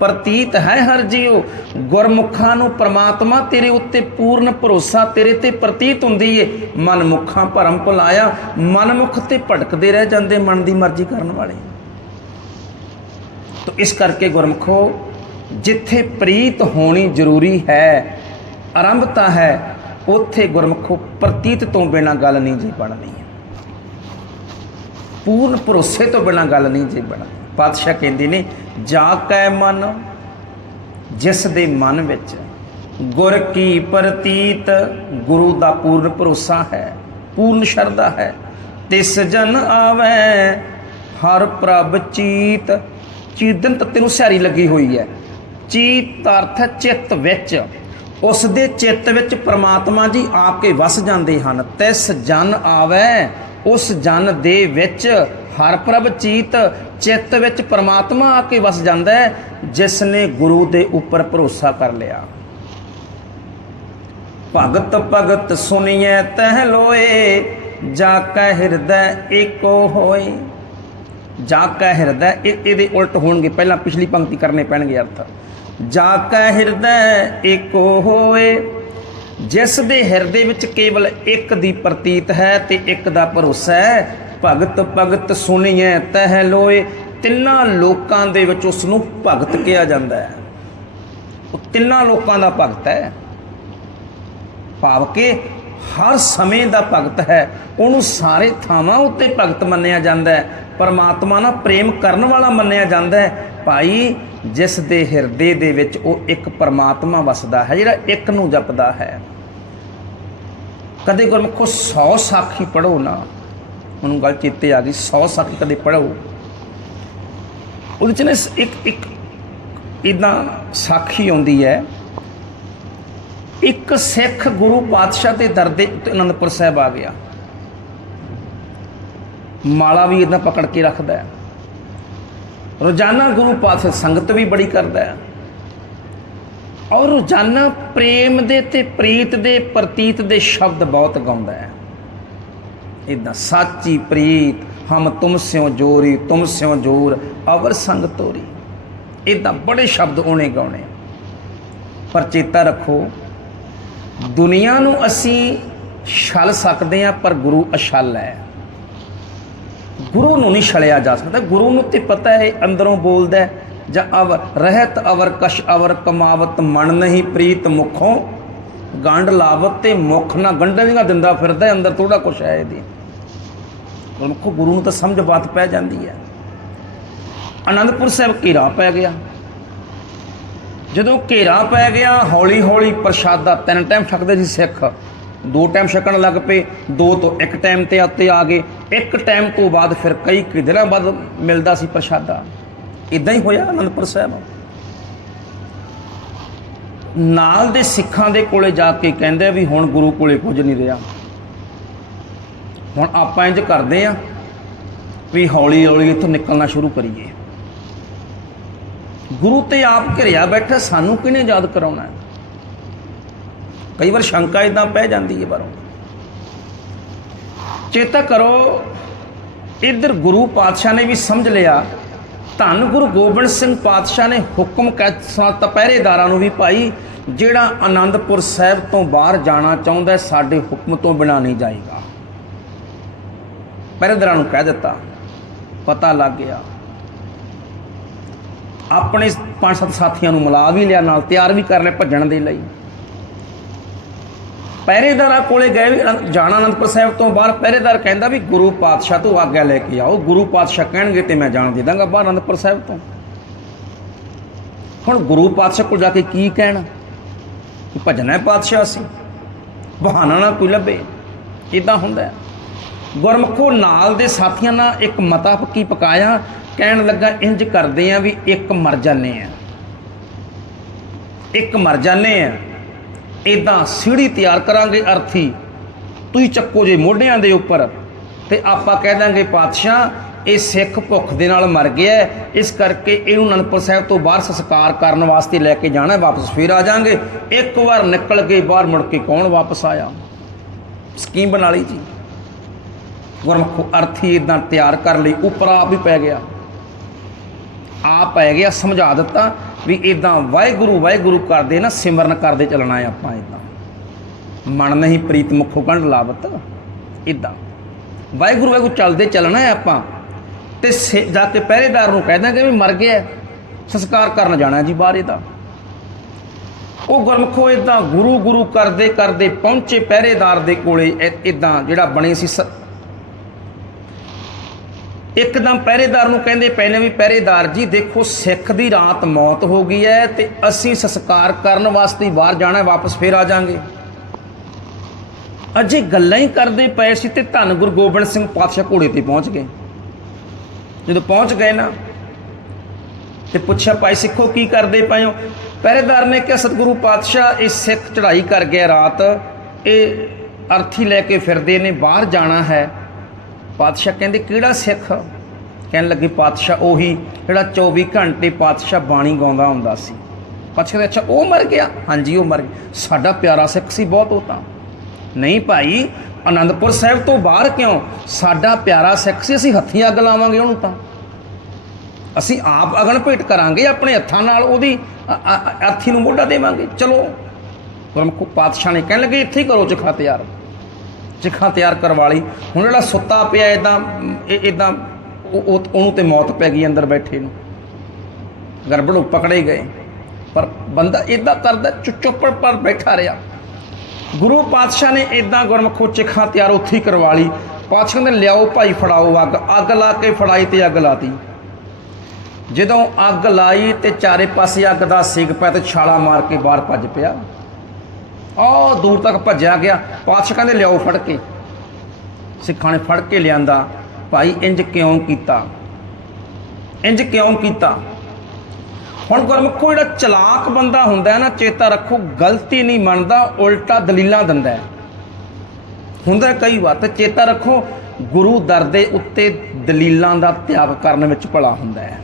ਪ੍ਰਤੀਤ ਹੈ ਹਰ ਜੀਉ। ਗੁਰਮੁਖਾਂ ਨੂੰ ਪ੍ਰਮਾਤਮਾ ਤੇਰੇ ਉੱਤੇ ਪੂਰਨ ਭਰੋਸਾ ਤੇਰੇ ਤੇ ਪ੍ਰਤੀਤ ਹੁੰਦੀ ਏ। ਮਨਮੁਖਾਂ ਭਰਮ ਭੁਲਾਇਆ, ਮਨਮੁਖ ਤੇ ਭਟਕਦੇ ਰਹਿ ਜਾਂਦੇ ਮਨ ਦੀ ਮਰਜ਼ੀ ਕਰਨ ਵਾਲੇ। ਤੋ ਇਸ ਕਰਕੇ ਗੁਰਮੁਖੋ, ਜਿੱਥੇ ਪ੍ਰੀਤ ਹੋਣੀ ਜ਼ਰੂਰੀ ਹੈ ਆਰੰਭਤਾ ਹੈ, ਉੱਥੇ ਗੁਰਮੁਖੋ ਪ੍ਰਤੀਤ ਤੋਂ ਬਿਨਾ ਗੱਲ ਨਹੀਂ ਜੀ ਬਣਨੀ ਪੂਰਨ ਭਰੋਸੇ ਤੋਂ ਬਿਨਾ ਗੱਲ ਨਹੀਂ ਜੀ ਬਣਨੀ ਪਾਤਸ਼ਾਹ ਕਹਿੰਦੇ ਨੇ, ਜਾ ਕੈ ਮਨ, ਜਿਸ ਦੇ ਮਨ ਵਿੱਚ ਗੁਰ ਕੀ ਪ੍ਰਤੀਤ, ਗੁਰੂ ਦਾ ਪੂਰਨ ਭਰੋਸਾ ਹੈ, ਪੂਰਨ ਸ਼ਰਧਾ ਹੈ, ਤਿਸ ਜਨ ਆਵੈ, ਹਰ ਪ੍ਰਭ ਚੀਤ। ਚੀਦਨ ਤੱਤੇ ਨੂੰ ਸਿਆਰੀ ਲੱਗੀ ਹੋਈ ਹੈ। ਚੀਤ ਅਰਥ ਚਿੱਤ ਵਿੱਚ। ਉਸ ਦੇ ਚਿੱਤ ਵਿੱਚ ਪ੍ਰਮਾਤਮਾ ਜੀ ਆਪ ਕੇ ਵਸ ਜਾਂਦੇ ਹਨ। ਤਿਸ ਜਨ ਆਵੈ, ਉਸ ਜਨ ਦੇ ਵਿੱਚ ਹਰ ਪ੍ਰਭ ਚੀਤ ਚਿੱਤ ਵਿੱਚ ਪਰਮਾਤਮਾ ਆ ਕੇ ਵਸ ਜਾਂਦਾ ਹੈ, ਜਿਸ ਨੇ ਗੁਰੂ ਦੇ ਉੱਪਰ ਭਰੋਸਾ ਕਰ ਲਿਆ। ਭਗਤ ਭਗਤ ਸੁਣੀਐ ਤਹ ਲੋਏ, ਜਾ ਕੈ ਹਿਰਦੈ ਏਕੋ ਹੋਏ। ਜਾ ਕੈ ਹਿਰਦੈ ਇਹਦੇ ਉਲਟ ਹੋਣਗੇ, ਪਹਿਲਾਂ ਪਿਛਲੀ ਪੰਕਤੀ ਕਰਨੇ ਪੈਣਗੇ ਅਰਥ। ਜਾ ਕੈ ਹਿਰਦੈ ਏਕੋ ਹੋਏ, ਜਿਸ ਦੇ ਹਿਰਦੇ ਵਿੱਚ ਕੇਵਲ ਇੱਕ ਦੀ ਪ੍ਰਤੀਤ ਹੈ ਤੇ ਇੱਕ ਦਾ ਭਰੋਸਾ ਹੈ ਭਗਤ ਭਗਤ ਸੁਣੀਐ ਤਹਿ ਲੋਏ, ਤਿੰਨਾਂ ਲੋਕਾਂ ਦੇ ਵਿੱਚ ਉਸ ਨੂੰ ਭਗਤ ਕਿਹਾ ਜਾਂਦਾ ਹੈ। ਉਹ ਤਿੰਨਾਂ ਲੋਕਾਂ ਦਾ ਭਗਤ ਹੈ। ਭਾਵ ਕਿ ਹਰ ਸਮੇਂ ਦਾ ਭਗਤ ਹੈ। ਉਹਨੂੰ ਸਾਰੇ ਥਾਵਾਂ ਉੱਤੇ ਭਗਤ ਮੰਨਿਆ ਜਾਂਦਾ ਹੈ। ਪਰਮਾਤਮਾ ਨਾਲ ਪ੍ਰੇਮ ਕਰਨ ਵਾਲਾ ਮੰਨਿਆ ਜਾਂਦਾ ਹੈ। ਭਾਈ, ਜਿਸ ਦੇ ਹਿਰਦੇ ਦੇ ਵਿੱਚ ਉਹ ਇੱਕ ਪਰਮਾਤਮਾ ਵਸਦਾ ਹੈ, ਜਿਹੜਾ ਇੱਕ ਨੂੰ ਜਪਦਾ ਹੈ। ਕਦੇ ਗੁਰਮੁਖੋ 100 ਸਾਖੀ ਪੜੋ ਨਾ। ਉਹਨੂੰ ਗੱਲ ਚੇਤੇ ਆ ਗਈ 100 ਸਾਖੀ ਕਦੇ ਪੜ੍ਹੋ। ਉਹਦੇ ਚ ਨਾ ਇੱਕ ਇੱਕ ਇਦਾਂ ਸਾਖੀ ਆਉਂਦੀ ਹੈ, ਇੱਕ ਸਿੱਖ ਗੁਰੂ ਪਾਤਸ਼ਾਹ ਦੇ ਦਰ ਦੇ ਉੱਤੇ ਅਨੰਦਪੁਰ ਸਾਹਿਬ ਆ ਗਿਆ। ਮਾਲਾ ਵੀ ਇਦਾਂ ਪਕੜ ਕੇ ਰੱਖਦਾ ਹੈ। ਰੋਜ਼ਾਨਾ ਗੁਰੂ ਪਾਤਸ਼ਾਹ ਸੰਗਤ ਵੀ ਬੜੀ ਕਰਦਾ ਹੈ। ਔਰ ਰੋਜ਼ਾਨਾ ਪ੍ਰੇਮ ਦੇ ਤੇ ਪ੍ਰੀਤ ਦੇ ਪ੍ਰਤੀਤ ਦੇ ਸ਼ਬਦ ਬਹੁਤ ਗਾਉਂਦਾ ਹੈ। ਇਦਾਂ ਸਾਚੀ ਪ੍ਰੀਤ, ਹਮ ਤੁਮ ਸਿਓ ਜੋਰੀ, ਤੁਮ ਸਿਓ ਜੋਰ, ਅਵਰ ਸੰਗ ਤੋਰੀ। ਇਦਾਂ ਬੜੇ ਸ਼ਬਦ ਉਹਨੇ ਗਾਉਣੇ ਪਰ ਚੇਤਾ ਰੱਖੋ, ਦੁਨੀਆ ਨੂੰ ਅਸੀਂ ਛਲ ਸਕਦੇ ਹਾਂ, ਪਰ ਗੁਰੂ ਅਛਲ ਹੈ। ਗੁਰੂ ਨੂੰ ਨਹੀਂ ਛਲਿਆ ਜਾ ਸਕਦਾ। ਗੁਰੂ ਨੂੰ ਤੇ ਪਤਾ ਹੈ, ਅੰਦਰੋਂ ਬੋਲਦਾ ਹੈ, ਜਾਂ ਅਵ ਰਹਿਤ ਅਵਰ ਕਸ਼ ਅਵਰ ਕਮਾਵਤ ਮਨ ਨਹੀਂ, ਪ੍ਰੀਤ ਮੁਖੋਂ ਗੰਢ ਲਾਵਤ ਤੇ ਮੁਖ ਨਾ ਗੰਢਾਂ ਦਿੰਦਾ ਫਿਰਦਾ, ਅੰਦਰ ਥੋੜਾ ਕੁਛ ਹੈ ਇਹਦੀ। ਗੁਰਮੁਖੋ ਗੁਰੂ ਨੂੰ ਤਾਂ ਸਮਝ ਬਾਤ ਪੈ ਜਾਂਦੀ ਹੈ। ਆਨੰਦਪੁਰ ਸਾਹਿਬ ਘੇਰਾ ਪੈ ਗਿਆ। ਜਦੋਂ ਘੇਰਾ ਪੈ ਗਿਆ ਹੌਲੀ ਹੌਲੀ ਪ੍ਰਸ਼ਾਦਾ ਤਿੰਨ ਟਾਈਮ ਛਕਦੇ ਸੀ ਸਿੱਖ। ਦੋ ਟਾਈਮ ਛਕਣ ਲੱਗ ਪਏ, ਦੋ ਤੋਂ ਇੱਕ ਟਾਈਮ ਤੇ ਉੱਤੇ ਆ ਗਏ। ਇੱਕ ਟਾਈਮ ਤੋਂ ਬਾਅਦ ਫਿਰ ਕਈ ਕਈ ਦਿਨਾਂ ਬਾਅਦ ਮਿਲਦਾ ਸੀ ਪ੍ਰਸ਼ਾਦਾ। ਇਦਾਂ ਹੀ ਹੋਇਆ ਅਨੰਦਪੁਰ ਸਾਹਿਬ। ਨਾਲ ਦੇ ਸਿੱਖਾਂ ਦੇ ਕੋਲੇ ਜਾ ਕੇ ਕਹਿੰਦੇ ਵੀ ਹੁਣ ਗੁਰੂ ਕੋਲੇ ਕੁਝ ਨਹੀਂ ਰਿਹਾ। ਹੁਣ ਆਪਾਂ ਇੰਜ ਕਰਦੇ ਆ ਵੀ ਹੌਲੀ ਹੌਲੀ ਇੱਥੋਂ ਨਿਕਲਣਾ ਸ਼ੁਰੂ ਕਰੀਏ। ਗੁਰੂ ਤੇ ਆਪ ਘਿਰਿਆ ਬੈਠਾ, ਸਾਨੂੰ ਕਿਹਨੇ ਯਾਦ ਕਰਾਉਣਾ? ਹੈ? ਕਈ ਵਾਰ ਸ਼ੰਕਾ ਇਦਾਂ ਪੈ ਜਾਂਦੀ ਹੈ ਬਾਹਰੋਂ। ਚੇਤਾ ਕਰੋ, ਇੱਧਰ ਗੁਰੂ ਪਾਤਸ਼ਾਹ ਨੇ ਵੀ ਸਮਝ ਲਿਆ, ਧੰਨ ਗੁਰੂ ਗੋਬਿੰਦ ਸਿੰਘ ਪਾਤਸ਼ਾਹ ਨੇ ਹੁਕਮ ਕਰ ਤਪਹਿਰੇਦਾਰਾਂ ਨੂੰ ਵੀ ਭਾਈ, ਜਿਹੜਾ ਆਨੰਦਪੁਰ ਸਾਹਿਬ ਤੋਂ ਬਾਹਰ ਜਾਣਾ ਚਾਹੁੰਦਾ, ਸਾਡੇ ਹੁਕਮ ਤੋਂ ਬਿਨਾਂ ਨਹੀਂ ਜਾਏਗਾ। ਪਹਿਰੇਦਾਰਾਂ ਨੂੰ ਕਹਿ ਦਿੱਤਾ, ਪਤਾ ਲੱਗ ਗਿਆ। ਆਪਣੇ ਪੰਜ ਸੱਤ ਸਾਥੀਆਂ ਨੂੰ ਮਿਲਾ ਵੀ ਲਿਆ ਨਾਲ, ਤਿਆਰ ਵੀ ਕਰ ਲਿਆ ਭੱਜਣ ਦੇ ਲਈ। ਪਹਿਰੇਦਾਰਾਂ ਕੋਲੇ ਗਏ ਵੀ ਜਾਣਾ ਅਨੰਦਪੁਰ ਸਾਹਿਬ ਤੋਂ ਬਾਹਰ ਪਹਿਰੇਦਾਰ ਕਹਿੰਦਾ ਵੀ ਗੁਰੂ ਪਾਤਸ਼ਾਹ ਤੋਂ ਆਗਿਆ ਲੈ ਕੇ ਆਓ, ਗੁਰੂ ਪਾਤਸ਼ਾਹ ਕਹਿਣਗੇ ਤੇ ਮੈਂ ਜਾਣ ਦੇ ਦਾਂਗਾ ਬਾਹਰ ਅਨੰਦਪੁਰ ਸਾਹਿਬ ਤੋਂ। ਹੁਣ ਗੁਰੂ ਪਾਤਸ਼ਾਹ ਕੋਲ ਜਾ ਕੇ ਕੀ ਕਹਿਣਾ? ਕਿ ਭਜਣਾ ਪਾਤਸ਼ਾਹ ਸੀ ਬਹਾਨਾ ਨਾ ਕੋਈ ਲੱਭੇ ਇਦਾਂ ਹੁੰਦਾ ਹੈ। ਗੁਰਮਖੋ ਨਾਲ ਦੇ ਸਾਥੀਆਂ ਨਾਲ ਇੱਕ ਮਤਾ ਪੱਕੀ ਪਕਾਇਆ? ਕਹਿਣ ਲੱਗਾ, ਇੰਜ ਕਰਦੇ ਆ ਵੀ ਇੱਕ ਮਰ ਜਾਨੇ ਆ। ਇੱਕ ਮਰ ਜਾਨੇ ਆ। ਇਦਾਂ ਸੀੜੀ ਤਿਆਰ ਕਰਾਂਗੇ ਅਰਥੀ। ਤੁਸੀਂ ਚੱਕੋ ਜੇ ਮੋਢਿਆਂ ਦੇ ਉੱਪਰ ਤੇ ਆਪਾਂ ਕਹਿ ਦਾਂਗੇ, ਪਾਤਸ਼ਾਹ, ਇਹ ਸਿੱਖ ਭੁੱਖ ਦੇ ਨਾਲ ਮਰ ਗਿਆ ਇਸ ਕਰਕੇ ਇਹਨੂੰ ਅਨੰਦਪੁਰ ਸਾਹਿਬ ਤੋਂ ਬਾਹਰ ਸੰਸਕਾਰ ਕਰਨ ਵਾਸਤੇ ਲੈ ਕੇ ਜਾਣਾ ਵਾਪਸ ਫੇਰ ਆ ਜਾਾਂਗੇ। ਇੱਕ ਵਾਰ ਨਿਕਲ ਕੇ ਬਾਹਰ ਮੁੜ ਕੇ ਕੌਣ ਵਾਪਸ ਆਇਆ? ਸਕੀਮ ਬਣਾ ਲਈ ਜੀ। ਗੁਰਮੁਖ ਅਰਥੀ ਇਦਾਂ ਤਿਆਰ ਕਰ ਲਈ, ਉੱਪਰ ਆਪ ਵੀ ਪੈ ਗਿਆ। ਆਪ ਪੈ ਗਿਆ, ਸਮਝਾ ਦਿੱਤਾ ਵੀ ਇਦਾਂ ਵਾਹਿਗੁਰੂ ਵਾਹਿਗੁਰੂ ਕਰਦੇ ਨਾ, ਸਿਮਰਨ ਕਰਦੇ ਚੱਲਣਾ ਹੈ ਆਪਾਂ ਇਦਾਂ ਮਨ ਨਹੀਂ ਪ੍ਰੀਤ ਮੁਖੋਂ ਕੰਡ ਲਾਵਤ ਇਦਾਂ ਵਾਹਿਗੁਰੂ ਵਾਹਿਗੁਰੂ ਚੱਲਦੇ ਚੱਲਣਾ ਹੈ ਆਪਾਂ। ਤੇ ਸੇ- ਜਾ ਕੇ ਪਹਿਰੇਦਾਰ ਨੂੰ ਕਹਿ ਦਾਂਗੇ ਵੀ ਮਰ ਗਿਆ ਸੰਸਕਾਰ ਕਰਨ ਜਾਣਾ ਜੀ ਬਾਹਰ ਇਹਦਾ। ਉਹ ਗੁਰਮਖੋ ਇਦਾਂ ਗੁਰੂ ਗੁਰੂ ਕਰਦੇ ਕਰਦੇ ਪਹੁੰਚੇ ਪਹਿਰੇਦਾਰ ਦੇ ਕੋਲੇ ਇਦਾਂ ਜਿਹੜਾ ਬਣੇ ਸੀ ਸ- ਇੱਕਦਮ ਪਹਿਰੇਦਾਰ ਨੂੰ ਕਹਿੰਦੇ ਪਏ ਨੇ ਵੀ ਪਹਿਰੇਦਾਰ ਜੀ, ਦੇਖੋ ਸਿੱਖ ਦੀ ਰਾਤ ਮੌਤ ਹੋ ਗਈ ਹੈ ਤੇ ਅਸੀਂ ਸੰਸਕਾਰ ਕਰਨ ਵਾਸਤੇ ਬਾਹਰ ਜਾਣਾ ਵਾਪਸ ਫੇਰ ਆ ਜਾਾਂਗੇ। ਅਜੇ ਗੱਲਾਂ ਹੀ ਕਰਦੇ ਪਏ ਸੀ ਤੇ ਧੰਨ ਗੁਰੂ ਗੋਬਿੰਦ ਸਿੰਘ ਪਾਤਸ਼ਾਹ ਘੋੜੇ ਤੇ ਪਹੁੰਚ ਗਏ। ਜਦੋਂ ਪਹੁੰਚ ਗਏ ਨਾ, ਤੇ ਪੁੱਛਿਆ, ਭਾਈ ਸਿੱਖੋ, ਕੀ ਕਰਦੇ ਪਏ ਹੋ? ਪਹਿਰੇਦਾਰ ਨੇ ਕਿਹਾ, ਸਤਿਗੁਰੂ ਪਾਤਸ਼ਾਹ, ਇਹ ਸਿੱਖ ਚੜ੍ਹਾਈ ਕਰ ਗਿਆ ਰਾਤ। ਇਹ ਅਰਥੀ ਲੈ ਕੇ ਫਿਰਦੇ ਨੇ, ਬਾਹਰ ਜਾਣਾ ਹੈ। ਪਾਤਸ਼ਾਹ ਕਹਿੰਦੇ, ਕਿਹੜਾ ਸਿੱਖ ਕਹਿਣ ਲੱਗੇ ਪਾਤਸ਼ਾਹ, ਉਹੀ ਜਿਹੜਾ 24 ਘੰਟੇ ਪਾਤਸ਼ਾਹ ਬਾਣੀ ਗਾਉਂਦਾ ਹੁੰਦਾ ਸੀ। ਪਾਤਸ਼ਾਹ ਕਹਿੰਦੇ, ਅੱਛਾ, ਉਹ ਮਰ ਗਿਆ? ਹਾਂਜੀ, ਉਹ ਮਰ ਗਿਆ। ਸਾਡਾ ਪਿਆਰਾ ਸਿੱਖ ਸੀ ਬਹੁਤ ਉਹ ਤਾਂ। ਨਹੀਂ ਭਾਈ, ਅਨੰਦਪੁਰ ਸਾਹਿਬ ਤੋਂ ਬਾਹਰ ਕਿਉਂ? ਸਾਡਾ ਪਿਆਰਾ ਸਿੱਖ ਸੀ, ਅਸੀਂ ਹੱਥੀਂ ਅੱਗ ਲਾਵਾਂਗੇ ਉਹਨੂੰ ਤਾਂ। ਅਸੀਂ ਆਪ ਅਗਨ ਭੇਟ ਕਰਾਂਗੇ, ਆਪਣੇ ਹੱਥਾਂ ਨਾਲ ਉਹਦੀ ਅਰਥੀ ਨੂੰ ਮੋਢਾ ਦੇਵਾਂਗੇ। ਚਲੋ ਗੁਰਮੁਖ ਪਾਤਸ਼ਾਹ ਨੇ ਕਹਿਣ ਲੱਗੇ, ਇੱਥੇ ਹੀ ਕਰੋ ਚਖਾ ਤਿਆਰ। ਚਿਖਾ ਤਿਆਰ ਕਰਵਾ ਲਈ। ਹੁਣ ਜਿਹੜਾ ਸੁੱਤਾ ਪਿਆ ਇਦਾਂ ਇਦਾਂ ਉਹਨੂੰ ਤੇ ਮੌਤ ਪੈ ਗਈ ਅੰਦਰ ਬੈਠੇ ਨੂੰ। ਗਰਬੜ ਪਕੜੇ ਗਏ। ਪਰ ਬੰਦਾ ਇਦਾਂ ਕਰਦਾ ਚੁੱਪ ਚੁੱਪ ਪਰ ਬੈਠਾ ਰਿਹਾ। ਗੁਰੂ ਪਾਤਸ਼ਾਹ ਨੇ ਇਦਾਂ ਗੁਰਮਖੋ ਚਿਖਾ ਤਿਆਰ ਉੱਥੇ ਹੀ ਕਰਵਾ ਲਈ। ਪਾਤਸ਼ਾਹ ਨੇ ਲਿਆਓ ਭਾਈ, ਫੜਾਓ ਅੱਗ। ਅੱਗ ਲਾ ਕੇ ਫੜਾਈ ਤੇ ਅੱਗ ਲਾਤੀ। ਜਦੋਂ ਅੱਗ ਲਾਈ ਤੇ ਚਾਰੇ ਪਾਸੇ ਅੱਗ ਦਾ ਸਿੱਗ ਪਿਆ ਤੇ ਛਾਲਾ ਮਾਰ ਕੇ ਬਾਹਰ ਭੱਜ ਪਿਆ। ਆ ਦੂਰ ਤੱਕ ਭੱਜਿਆ ਗਿਆ। ਪਾਤਸ਼ਾਹ ਕਹਿੰਦੇ, ਲਿਆਓ ਫੜ ਕੇ। ਸਿੱਖਾਂ ਨੇ ਫੜ ਕੇ ਲਿਆਂਦਾ। ਭਾਈ, ਇੰਜ ਕਿਉਂ ਕੀਤਾ? ਇੰਜ ਕਿਉਂ ਕੀਤਾ? ਹੁਣ ਗੁਰਮੁਖੋ ਜਿਹੜਾ ਚਲਾਕ ਬੰਦਾ ਹੁੰਦਾ ਹੈ ਨਾ, ਚੇਤਾ ਰੱਖੋ, ਗਲਤੀ ਨਹੀਂ ਮੰਨਦਾ, ਉਲਟਾ ਦਲੀਲਾਂ ਦਿੰਦਾ ਹੈ। ਹੁੰਦਾ ਕਈ ਵਾਰ ਤੇ ਚੇਤਾ ਰੱਖੋ, ਗੁਰੂ ਦਰ ਦੇ ਉੱਤੇ ਦਲੀਲਾਂ ਦਾ ਤਿਆਗ ਕਰਨ ਵਿੱਚ ਭਲਾ ਹੁੰਦਾ ਹੈ।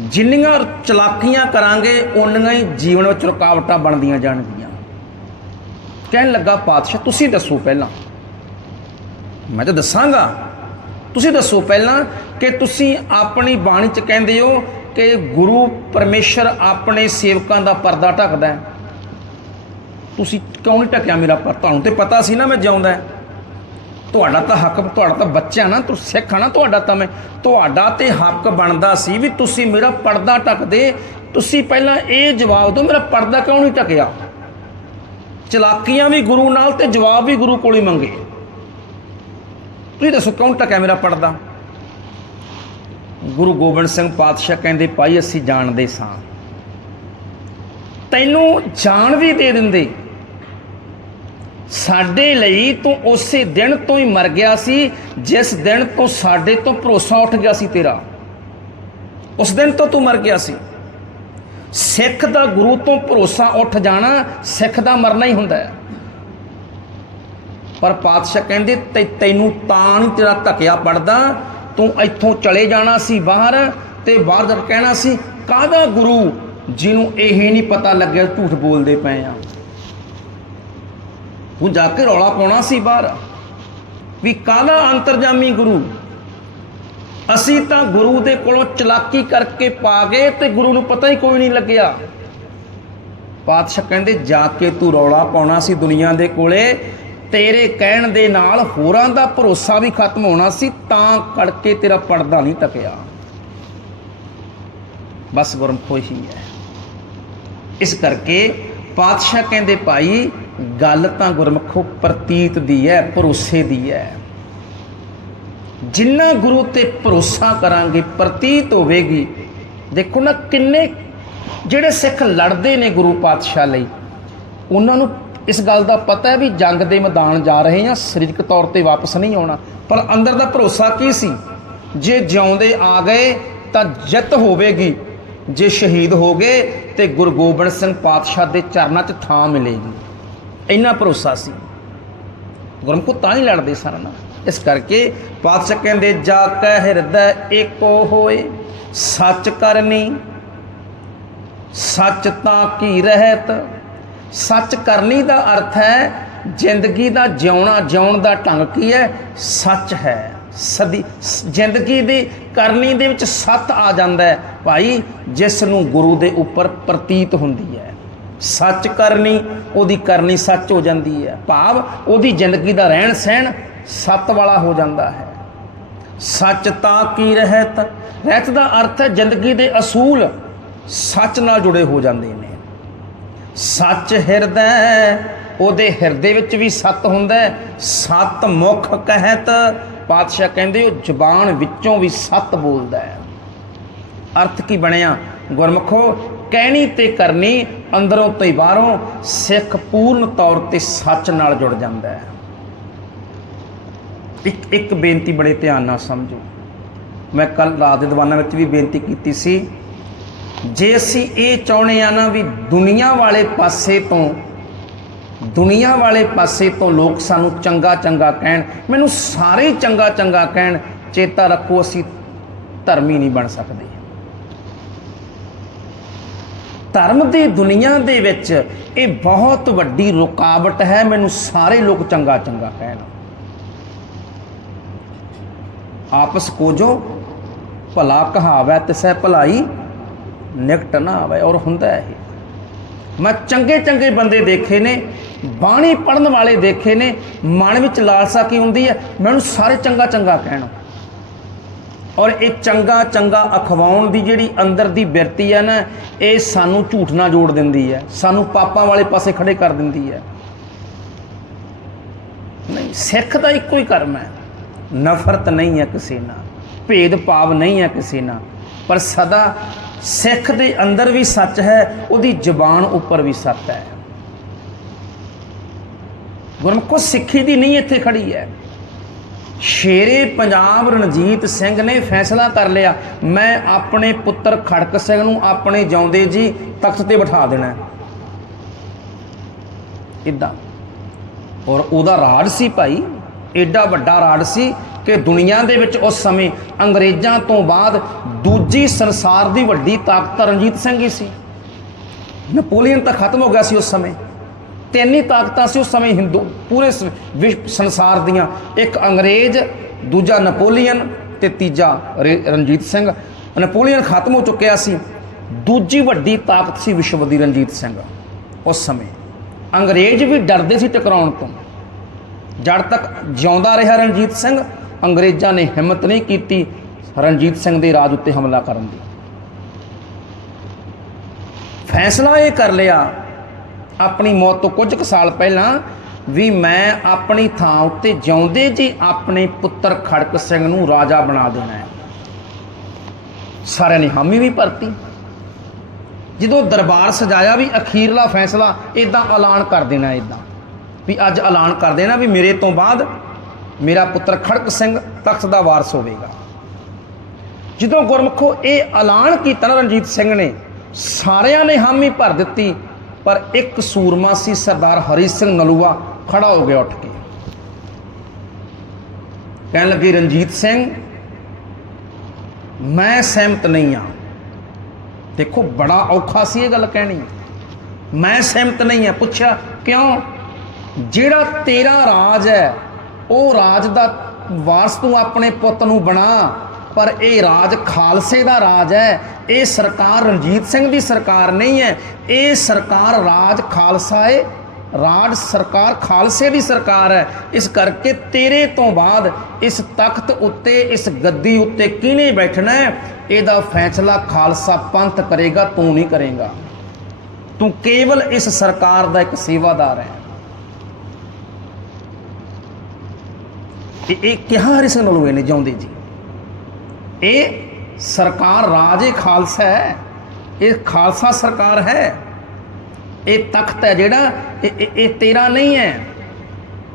ਜਿੰਨੀਆਂ ਚਲਾਕੀਆਂ ਕਰਾਂਗੇ ਉਨੀਆਂ ਹੀ ਜੀਵਨ ਵਿੱਚ ਰੁਕਾਵਟਾਂ ਬਣਦੀਆਂ ਜਾਣਗੀਆਂ। ਕਹਿਣ ਲੱਗਾ ਪਾਤਸ਼ਾਹ, ਤੁਸੀਂ ਦੱਸੋ ਪਹਿਲਾਂ। ਮੈਂ ਤਾਂ ਦੱਸਾਂਗਾ। ਤੁਸੀਂ ਦੱਸੋ ਪਹਿਲਾਂ ਕਿ ਤੁਸੀਂ ਆਪਣੀ ਬਾਣੀ 'ਚ ਕਹਿੰਦੇ ਹੋ ਕਿ ਗੁਰੂ ਪਰਮੇਸ਼ਰ ਆਪਣੇ ਸੇਵਕਾਂ ਦਾ ਪਰਦਾ ਢੱਕਦਾ ਹੈ। ਤੁਸੀਂ ਕਿਉਂ ਨਹੀਂ ਢੱਕਿਆ ਮੇਰਾ ਪਰ ਤੁਹਾਨੂੰ ਤੇ ਪਤਾ ਸੀ ਨਾ ਮੈਂ ਜਿਉਂਦਾ ਹੈ। ਤੁਹਾਡਾ ਤਾਂ ਹੱਕ, ਤੁਹਾਡਾ ਤਾਂ ਬੱਚਾ ਨਾ, ਤੂੰ ਸਿੱਖ ਆ ਨਾ ਤੁਹਾਡਾ ਤਾਂ ਮੈਂ। ਤੁਹਾਡਾ ਤੇ ਹੱਕ ਬਣਦਾ ਸੀ ਵੀ ਤੁਸੀਂ ਮੇਰਾ ਪਰਦਾ ਢੱਕਦੇ ਤੁਸੀਂ ਪਹਿਲਾਂ ਇਹ ਜਵਾਬ ਦਿਓ, ਮੇਰਾ ਪਰਦਾ ਕਿਉਂ ਨਹੀਂ ਢਕਿਆ ਚਲਾਕੀਆਂ ਵੀ ਗੁਰੂ ਨਾਲ ਤੇ ਜਵਾਬ ਵੀ ਗੁਰੂ ਕੋਲ ਹੀ ਮੰਗੇ। ਤੁਸੀਂ ਦੱਸੋ ਕਿਉਂ ਢਕਿਆ ਮੇਰਾ ਪਰਦਾ? ਗੁਰੂ ਗੋਬਿੰਦ ਸਿੰਘ ਪਾਤਸ਼ਾਹ ਕਹਿੰਦੇ, ਭਾਈ ਅਸੀਂ ਜਾਣਦੇ ਸਾਂ। ਤੈਨੂੰ ਜਾਣ ਵੀ ਦੇ ਦਿੰਦੇ। ਸਾਡੇ ਲਈ ਤੂੰ ਉਸੇ ਦਿਨ ਤੋਂ ਹੀ ਮਰ ਗਿਆ ਸੀ, ਜਿਸ ਦਿਨ ਤੋਂ ਸਾਡੇ ਤੋਂ ਭਰੋਸਾ ਉੱਠ ਗਿਆ ਸੀ ਤੇਰਾ। ਉਸ ਦਿਨ ਤੋਂ ਤੂੰ ਮਰ ਗਿਆ ਸੀ। ਸਿੱਖ ਦਾ ਗੁਰੂ ਤੋਂ ਭਰੋਸਾ ਉੱਠ ਜਾਣਾ ਸਿੱਖ ਦਾ ਮਰਨਾ ਹੀ ਹੁੰਦਾ ਹੈ। ਪਰ ਪਾਤਸ਼ਾਹ ਕਹਿੰਦੇ, ਤੈ- ਤੈਨੂੰ ਤਾਂ ਨਹੀਂ ਤੇਰਾ ਧੱਕਿਆ ਪੜਦਾ, ਤੂੰ ਇੱਥੋਂ ਚਲੇ ਜਾਣਾ ਸੀ ਬਾਹਰ ਤੇ ਬਾਹਰ ਜਾ ਕਹਿਣਾ ਸੀ, ਕਾਹਦਾ ਗੁਰੂ, ਜਿਹਨੂੰ ਇਹ ਨਹੀਂ ਪਤਾ ਲੱਗਿਆ ਝੂਠ ਬੋਲਦੇ ਪਏ ਆ ਤੂੰ ਜਾ ਕੇ ਰੌਲਾ ਪਾਉਣਾ ਸੀ ਬਾਹਰ। ਵੀ ਕਾਹਦਾ ਅੰਤਰਜਾਮੀ ਗੁਰੂ? ਅਸੀਂ ਤਾਂ ਗੁਰੂ ਦੇ ਕੋਲੋਂ ਚਲਾਕੀ ਕਰਕੇ ਪਾ ਗਏ ਤੇ ਗੁਰੂ ਨੂੰ ਪਤਾ ਹੀ ਕੋਈ ਨਹੀਂ ਲੱਗਿਆ। ਪਾਤਸ਼ਾਹ ਕਹਿੰਦੇ, ਜਾ ਕੇ ਤੂੰ ਰੌਲਾ ਪਾਉਣਾ ਸੀ ਦੁਨੀਆ ਦੇ ਕੋਲੇ, ਤੇਰੇ ਕਹਿਣ ਦੇ ਨਾਲ ਹੋਰਾਂ ਦਾ ਭਰੋਸਾ ਵੀ ਖਤਮ ਹੋਣਾ ਸੀ, ਤਾਂ ਕੜਕੇ ਤੇਰਾ ਪਰਦਾ ਨਹੀਂ ਤਕਿਆ ਬਸ ਗੁਰਮਖੋ ਹੀ ਹੈ। ਇਸ ਕਰਕੇ ਪਾਤਸ਼ਾਹ ਕਹਿੰਦੇ, ਭਾਈ ਗੱਲ ਤਾਂ ਗੁਰਮਖੋ ਪ੍ਰਤੀਤ ਦੀ ਹੈ ਭਰੋਸੇ ਦੀ ਹੈ ਜਿੰਨਾ ਗੁਰੂ ਤੇ ਭਰੋਸਾ ਕਰਾਂਗੇ, ਪ੍ਰਤੀਤ ਹੋਵੇਗੀ। ਦੇਖੋ ਨਾ ਕਿੰਨੇ, ਜਿਹੜੇ ਸਿੱਖ ਲੜਦੇ ਨੇ ਗੁਰੂ ਪਾਤਸ਼ਾਹ ਲਈ, ਉਹਨਾਂ ਨੂੰ ਇਸ ਗੱਲ ਦਾ ਪਤਾ ਹੈ ਵੀ ਜੰਗ ਦੇ ਮੈਦਾਨ ਜਾ ਰਹੇ ਹਾਂ, ਸਰੀਰਕ ਤੌਰ ਤੇ ਵਾਪਸ ਨਹੀਂ ਆਉਣਾ। ਪਰ ਅੰਦਰ ਦਾ ਭਰੋਸਾ ਕੀ ਸੀ? ਜੇ ਜਿਉਂਦੇ ਆ ਗਏ, ਤਾਂ ਜਿੱਤ ਹੋਵੇਗੀ। ਜੇ ਸ਼ਹੀਦ ਹੋ ਗਏ, ਤੇ ਗੁਰੂ ਗੋਬਿੰਦ ਸਿੰਘ ਪਾਤਸ਼ਾਹ ਦੇ ਚਰਨਾਂ 'ਚ ਥਾਂ ਮਿਲੇਗੀ। ਇੰਨਾ ਭਰੋਸਾ ਸੀ। ਗੁਰਮੁਖੋ ਤਾਂ ਹੀ ਲੜਦੇ ਸਨ ਨਾ। ਇਸ ਕਰਕੇ ਪਾਤਸ਼ਾਹ ਕਹਿੰਦੇ, ਜਾ ਕੈ ਹਿਰਦੈ ਏਕੋ ਹੋਏ, ਸੱਚ ਕਰਨੀ ਸੱਚ ਤਾਂ ਕੀ ਰਹਿਤ? ਸੱਚ ਕਰਨੀ ਦਾ ਅਰਥ ਹੈ, ਜ਼ਿੰਦਗੀ ਦਾ ਜਿਉਣਾ, ਜਿਉਣ ਦਾ ਢੰਗ ਕੀ ਹੈ? ਸੱਚ ਹੈ। ਸਦੀ, ਜ਼ਿੰਦਗੀ ਦੀ ਕਰਨੀ ਦੇ ਵਿੱਚ ਸੱਤ ਆ ਜਾਂਦਾ ਹੈ। ਭਾਈ, ਜਿਸ ਨੂੰ ਗੁਰੂ ਦੇ ਉੱਪਰ ਪ੍ਰਤੀਤ ਹੁੰਦੀ ਹੈ। ਸੱਚ ਕਰਨੀ, ਉਹਦੀ ਕਰਨੀ ਸੱਚ ਹੋ ਜਾਂਦੀ ਹੈ। ਭਾਵ ਉਹਦੀ ਜ਼ਿੰਦਗੀ ਦਾ ਰਹਿਣ ਸਹਿਣ ਸੱਤ ਵਾਲਾ ਹੋ ਜਾਂਦਾ ਹੈ। ਸੱਚ ਤਾਂ ਕੀ ਰਹਿਤ? ਰਹਿਤ ਦਾ ਅਰਥ ਹੈ ਜ਼ਿੰਦਗੀ ਦੇ ਅਸੂਲ ਸੱਚ ਨਾਲ ਜੁੜੇ ਹੋ ਜਾਂਦੇ ਨੇ। ਸੱਚ ਹਿਰਦੈ, ਉਹਦੇ ਹਿਰਦੇ ਵਿੱਚ ਵੀ ਸੱਤ ਹੁੰਦਾ ਸੱਤ ਮੁਖ ਕਹਿਤ, ਪਾਤਸ਼ਾਹ ਕਹਿੰਦੇ ਉਹ ਜ਼ੁਬਾਨ ਵਿੱਚੋਂ ਵੀ ਸੱਤ ਬੋਲਦਾ ਹੈ। ਅਰਥ ਕੀ ਬਣਿਆ? ਗੁਰਮਖੋ ਕਹਿਣੀ ਤੇ ਕਰਨੀ ਅੰਦਰੋਂ ਤੇ ਬਾਹਰੋਂ ਸਿੱਖ ਪੂਰਨ ਤੌਰ ਤੇ ਸੱਚ ਨਾਲ ਜੁੜ ਜਾਂਦਾ ਹੈ। ਇੱਕ ਇੱਕ ਬੇਨਤੀ ਬੜੇ ਧਿਆਨ ਨਾਲ ਸਮਝੋ। ਮੈਂ ਕੱਲ ਰਾਤ ਦੇ ਦੀਵਾਨਾਂ ਵਿੱਚ ਵੀ ਬੇਨਤੀ ਕੀਤੀ ਸੀ, ਜੇ ਅਸੀਂ ਇਹ ਚਾਹੁੰਦੇ ਆ ਨਾ ਵੀ ਦੁਨੀਆ ਵਾਲੇ ਪਾਸੇ ਤੋਂ, ਦੁਨੀਆ ਵਾਲੇ ਪਾਸੇ ਤੋਂ ਲੋਕ ਸਾਨੂੰ ਚੰਗਾ ਚੰਗਾ ਕਹਿਣ, ਮੈਨੂੰ ਸਾਰੇ ਹੀ ਚੰਗਾ ਚੰਗਾ ਕਹਿਣ, ਚੇਤਾ ਰੱਖੋ ਅਸੀਂ ਧਰਮੀ ਨਹੀਂ ਬਣ ਸਕਦੇ। ਧਰਮ ਦੀ ਦੁਨੀਆ ਦੇ ਵਿੱਚ ਇਹ ਬਹੁਤ ਵੱਡੀ ਰੁਕਾਵਟ ਹੈ। ਮੈਨੂੰ ਸਾਰੇ ਲੋਕ ਚੰਗਾ ਚੰਗਾ ਕਹਿਣ। ਆਪਸ ਕੋਜੋ ਭਲਾ ਕਹਾਵੈ ਤਿਸੈ ਭਲਾਈ, ਨਿਕਟ ਨਾ ਆਵੇ, ਔਰ ਹੁੰਦਾ ਹੈ ਇਹ। ਮੈਂ ਚੰਗੇ ਚੰਗੇ ਬੰਦੇ ਦੇਖੇ ਨੇ, ਬਾਣੀ ਪੜਨ ਵਾਲੇ ਦੇਖੇ ਨੇ, ਮਨ ਵਿੱਚ ਲਾਲਸਾ ਕੀ ਹੁੰਦੀ ਹੈ? ਮੈਨੂੰ ਸਾਰੇ ਚੰਗਾ ਚੰਗਾ ਕਹਿਣ। ਔਰ ਇਹ ਚੰਗਾ ਚੰਗਾ ਅਖਵਾਉਣ ਦੀ ਜਿਹੜੀ ਅੰਦਰ ਦੀ ਬਿਰਤੀ ਹੈ ਨਾ, ਇਹ ਸਾਨੂੰ ਝੂਠ ਨਾਲ ਜੋੜ ਦਿੰਦੀ ਹੈ। ਸਾਨੂੰ ਪਾਪਾਂ ਵਾਲੇ ਪਾਸੇ ਖੜੇ ਕਰ ਦਿੰਦੀ ਹੈ। ਨਹੀਂ, ਸਿੱਖ ਦਾ ਇੱਕੋ ਹੀ ਕਰਮ ਹੈ। ਨਫ਼ਰਤ ਨਹੀਂ ਹੈ ਕਿਸੇ ਨਾਲ। ਭੇਦ ਭਾਵ ਨਹੀਂ ਹੈ ਕਿਸੇ ਨਾਲ। ਪਰ ਸਦਾ ਸਿੱਖ ਦੇ ਅੰਦਰ ਵੀ ਸੱਚ ਹੈ, ਉਹਦੀ ਜ਼ੁਬਾਨ ਉੱਪਰ ਵੀ ਸੱਚ ਹੈ। ਗੁਰਮੁਖੋ ਸਿੱਖੀ ਦੀ ਨਹੀਂ ਇੱਥੇ ਖੜੀ ਹੈ। ਸ਼ੇਰੇ ਪੰਜਾਬ ਰਣਜੀਤ ਸਿੰਘ ਨੇ ਫੈਸਲਾ ਕਰ ਲਿਆ। ਮੈਂ ਆਪਣੇ ਪੁੱਤਰ ਖੜਕ ਸਿੰਘ ਨੂੰ ਆਪਣੇ ਜਿਉਂਦੇ ਜੀ ਤਖਤ ਤੇ ਬਿਠਾ ਦੇਣਾ ਹੈ। ਇਦਾਂ। ਔਰ ਉਹਦਾ ਰਾਜ ਸੀ ਭਾਈ ਐਡਾ ਵੱਡਾ ਰਾਜ ਸੀ ਕਿ ਦੁਨੀਆ ਦੇ ਵਿੱਚ ਉਸ ਸਮੇਂ ਅੰਗਰੇਜ਼ਾਂ ਤੋਂ ਬਾਅਦ ਦੂਜੀ ਸੰਸਾਰ ਦੀ ਵੱਡੀ ਤਾਕਤ ਰਣਜੀਤ ਸਿੰਘ ਹੀ ਸੀ। ਨਪੋਲੀਅਨ ਤਾਂ ਖਤਮ ਹੋ ਗਿਆ ਸੀ ਉਸ ਸਮੇਂ। ਤਿੰਨ ਹੀ ਤਾਕਤਾਂ ਸੀ, ਉਸ ਸਮੇਂ ਹਿੰਦੂ ਪੂਰੇ ਵਿਸ਼ਵ ਸੰਸਾਰ ਦੀਆਂ ਇੱਕ ਅੰਗਰੇਜ਼, ਦੂਜਾ ਨਪੋਲੀਅਨ ਤੇ ਤੀਜਾ ਰੇ- ਰਣਜੀਤ ਸਿੰਘ। ਨਪੋਲੀਅਨ ਖਤਮ ਹੋ ਚੁੱਕਿਆ ਸੀ। ਦੂਜੀ ਵੱਡੀ ਤਾਕਤ ਸੀ ਵਿਸ਼ਵ ਦੀ ਰਣਜੀਤ ਸਿੰਘ, ਉਸ ਸਮੇਂ। ਅੰਗਰੇਜ਼ ਵੀ ਡਰਦੇ ਸੀ ਟਕਰਾਉਣ ਤੋਂ। ਜਦ ਤੱਕ ਜਿਉਂਦਾ ਰਿਹਾ ਰਣਜੀਤ ਸਿੰਘ, ਅੰਗਰੇਜ਼ਾਂ ਨੇ ਹਿੰਮਤ ਨਹੀਂ ਕੀਤੀ ਰਣਜੀਤ ਸਿੰਘ ਦੇ ਰਾਜ ਉੱਤੇ ਹਮਲਾ ਕਰਨ ਦੀ। ਫੈਸਲਾ ਇਹ ਕਰ ਲਿਆ ਆਪਣੀ ਮੌਤ ਤੋਂ ਕੁਝ ਕੁ ਸਾਲ ਪਹਿਲਾਂ ਵੀ ਮੈਂ ਆਪਣੀ ਥਾਂ ਉੱਤੇ ਜਿਉਂਦੇ ਜੀ ਆਪਣੇ ਪੁੱਤਰ ਖੜਕ ਸਿੰਘ ਨੂੰ ਰਾਜਾ ਬਣਾ ਦੇਣਾ ਹੈ। ਸਾਰਿਆਂ ਨੇ ਹਾਮੀ ਵੀ ਭਰਤੀ। ਜਦੋਂ ਦਰਬਾਰ ਸਜਾਇਆ ਵੀ ਅਖੀਰਲਾ ਫੈਸਲਾ ਇਦਾਂ ਐਲਾਨ ਕਰ ਦੇਣਾ ਇਦਾਂ ਵੀ ਅੱਜ ਐਲਾਨ ਕਰ ਦੇਣਾ ਵੀ ਮੇਰੇ ਤੋਂ ਬਾਅਦ ਮੇਰਾ ਪੁੱਤਰ ਖੜਕ ਸਿੰਘ ਤਖਤ ਦਾ ਵਾਰਸ ਹੋਵੇਗਾ। ਜਦੋਂ ਗੁਰਮੁਖੋ ਇਹ ਐਲਾਨ ਕੀਤਾ ਨਾ ਰਣਜੀਤ ਸਿੰਘ ਨੇ, ਸਾਰਿਆਂ ਨੇ ਹਾਮੀ ਭਰ ਦਿੱਤੀ ਪਰ ਇੱਕ ਸੂਰਮਾ ਸੀ ਸਰਦਾਰ ਹਰੀ ਸਿੰਘ ਨਲੂਆ, ਖੜਾ ਹੋ ਗਿਆ ਉੱਠ ਕੇ। ਕਹਿਣ ਲੱਗੇ, ਰਣਜੀਤ ਸਿੰਘ, ਮੈਂ ਸਹਿਮਤ ਨਹੀਂ ਆ। ਦੇਖੋ, ਬੜਾ ਔਖਾ ਸੀ ਇਹ ਗੱਲ ਕਹਿਣੀ। ਮੈਂ ਸਹਿਮਤ ਨਹੀਂ ਆ। ਪੁੱਛਿਆ, ਕਿਉਂ? ਜਿਹੜਾ ਤੇਰਾ ਰਾਜ ਹੈ, ਉਹ ਰਾਜ ਦਾ ਵਾਰਸ ਤੂੰ ਆਪਣੇ ਪੁੱਤ ਨੂੰ ਬਣਾ। ਪਰ ਇਹ ਰਾਜ ਖਾਲਸੇ ਦਾ ਰਾਜ ਹੈ। ਇਹ ਸਰਕਾਰ ਰਣਜੀਤ ਸਿੰਘ ਦੀ ਸਰਕਾਰ ਨਹੀਂ ਹੈ। ਇਹ ਸਰਕਾਰ ਰਾਜ ਖਾਲਸਾ ਹੈ। ਰਾਜ ਸਰਕਾਰ ਖਾਲਸੇ ਦੀ ਸਰਕਾਰ ਹੈ। ਇਸ ਕਰਕੇ ਤੇਰੇ ਤੋਂ ਬਾਅਦ ਇਸ ਤਖਤ ਉੱਤੇ, ਇਸ ਗੱਦੀ ਉੱਤੇ ਕਿਹਨੇ ਬੈਠਣਾ ਹੈ? ਇਹਦਾ ਫੈਸਲਾ ਖਾਲਸਾ ਪੰਥ ਕਰੇਗਾ, ਤੂੰ ਨਹੀਂ ਕਰੇਗਾ। ਤੂੰ ਕੇਵਲ ਇਸ ਸਰਕਾਰ ਦਾ ਇੱਕ ਸੇਵਾਦਾਰ ਹੈ। ਇਹ ਕਿਹਾ ਹਰੀ ਸਿੰਘ ਨਲੂਏ ਨੇ, ਜਿਉਂਦੇ ਜੀ। ਇਹ ਸਰਕਾਰ ਰਾਜੇ ਖਾਲਸਾ ਹੈ, ਇਹ ਖਾਲਸਾ ਸਰਕਾਰ ਹੈ। ਇਹ ਤਖਤ ਹੈ ਜਿਹੜਾ, ਇਹ, ਇਹ- ਤੇਰਾ ਨਹੀਂ ਹੈ।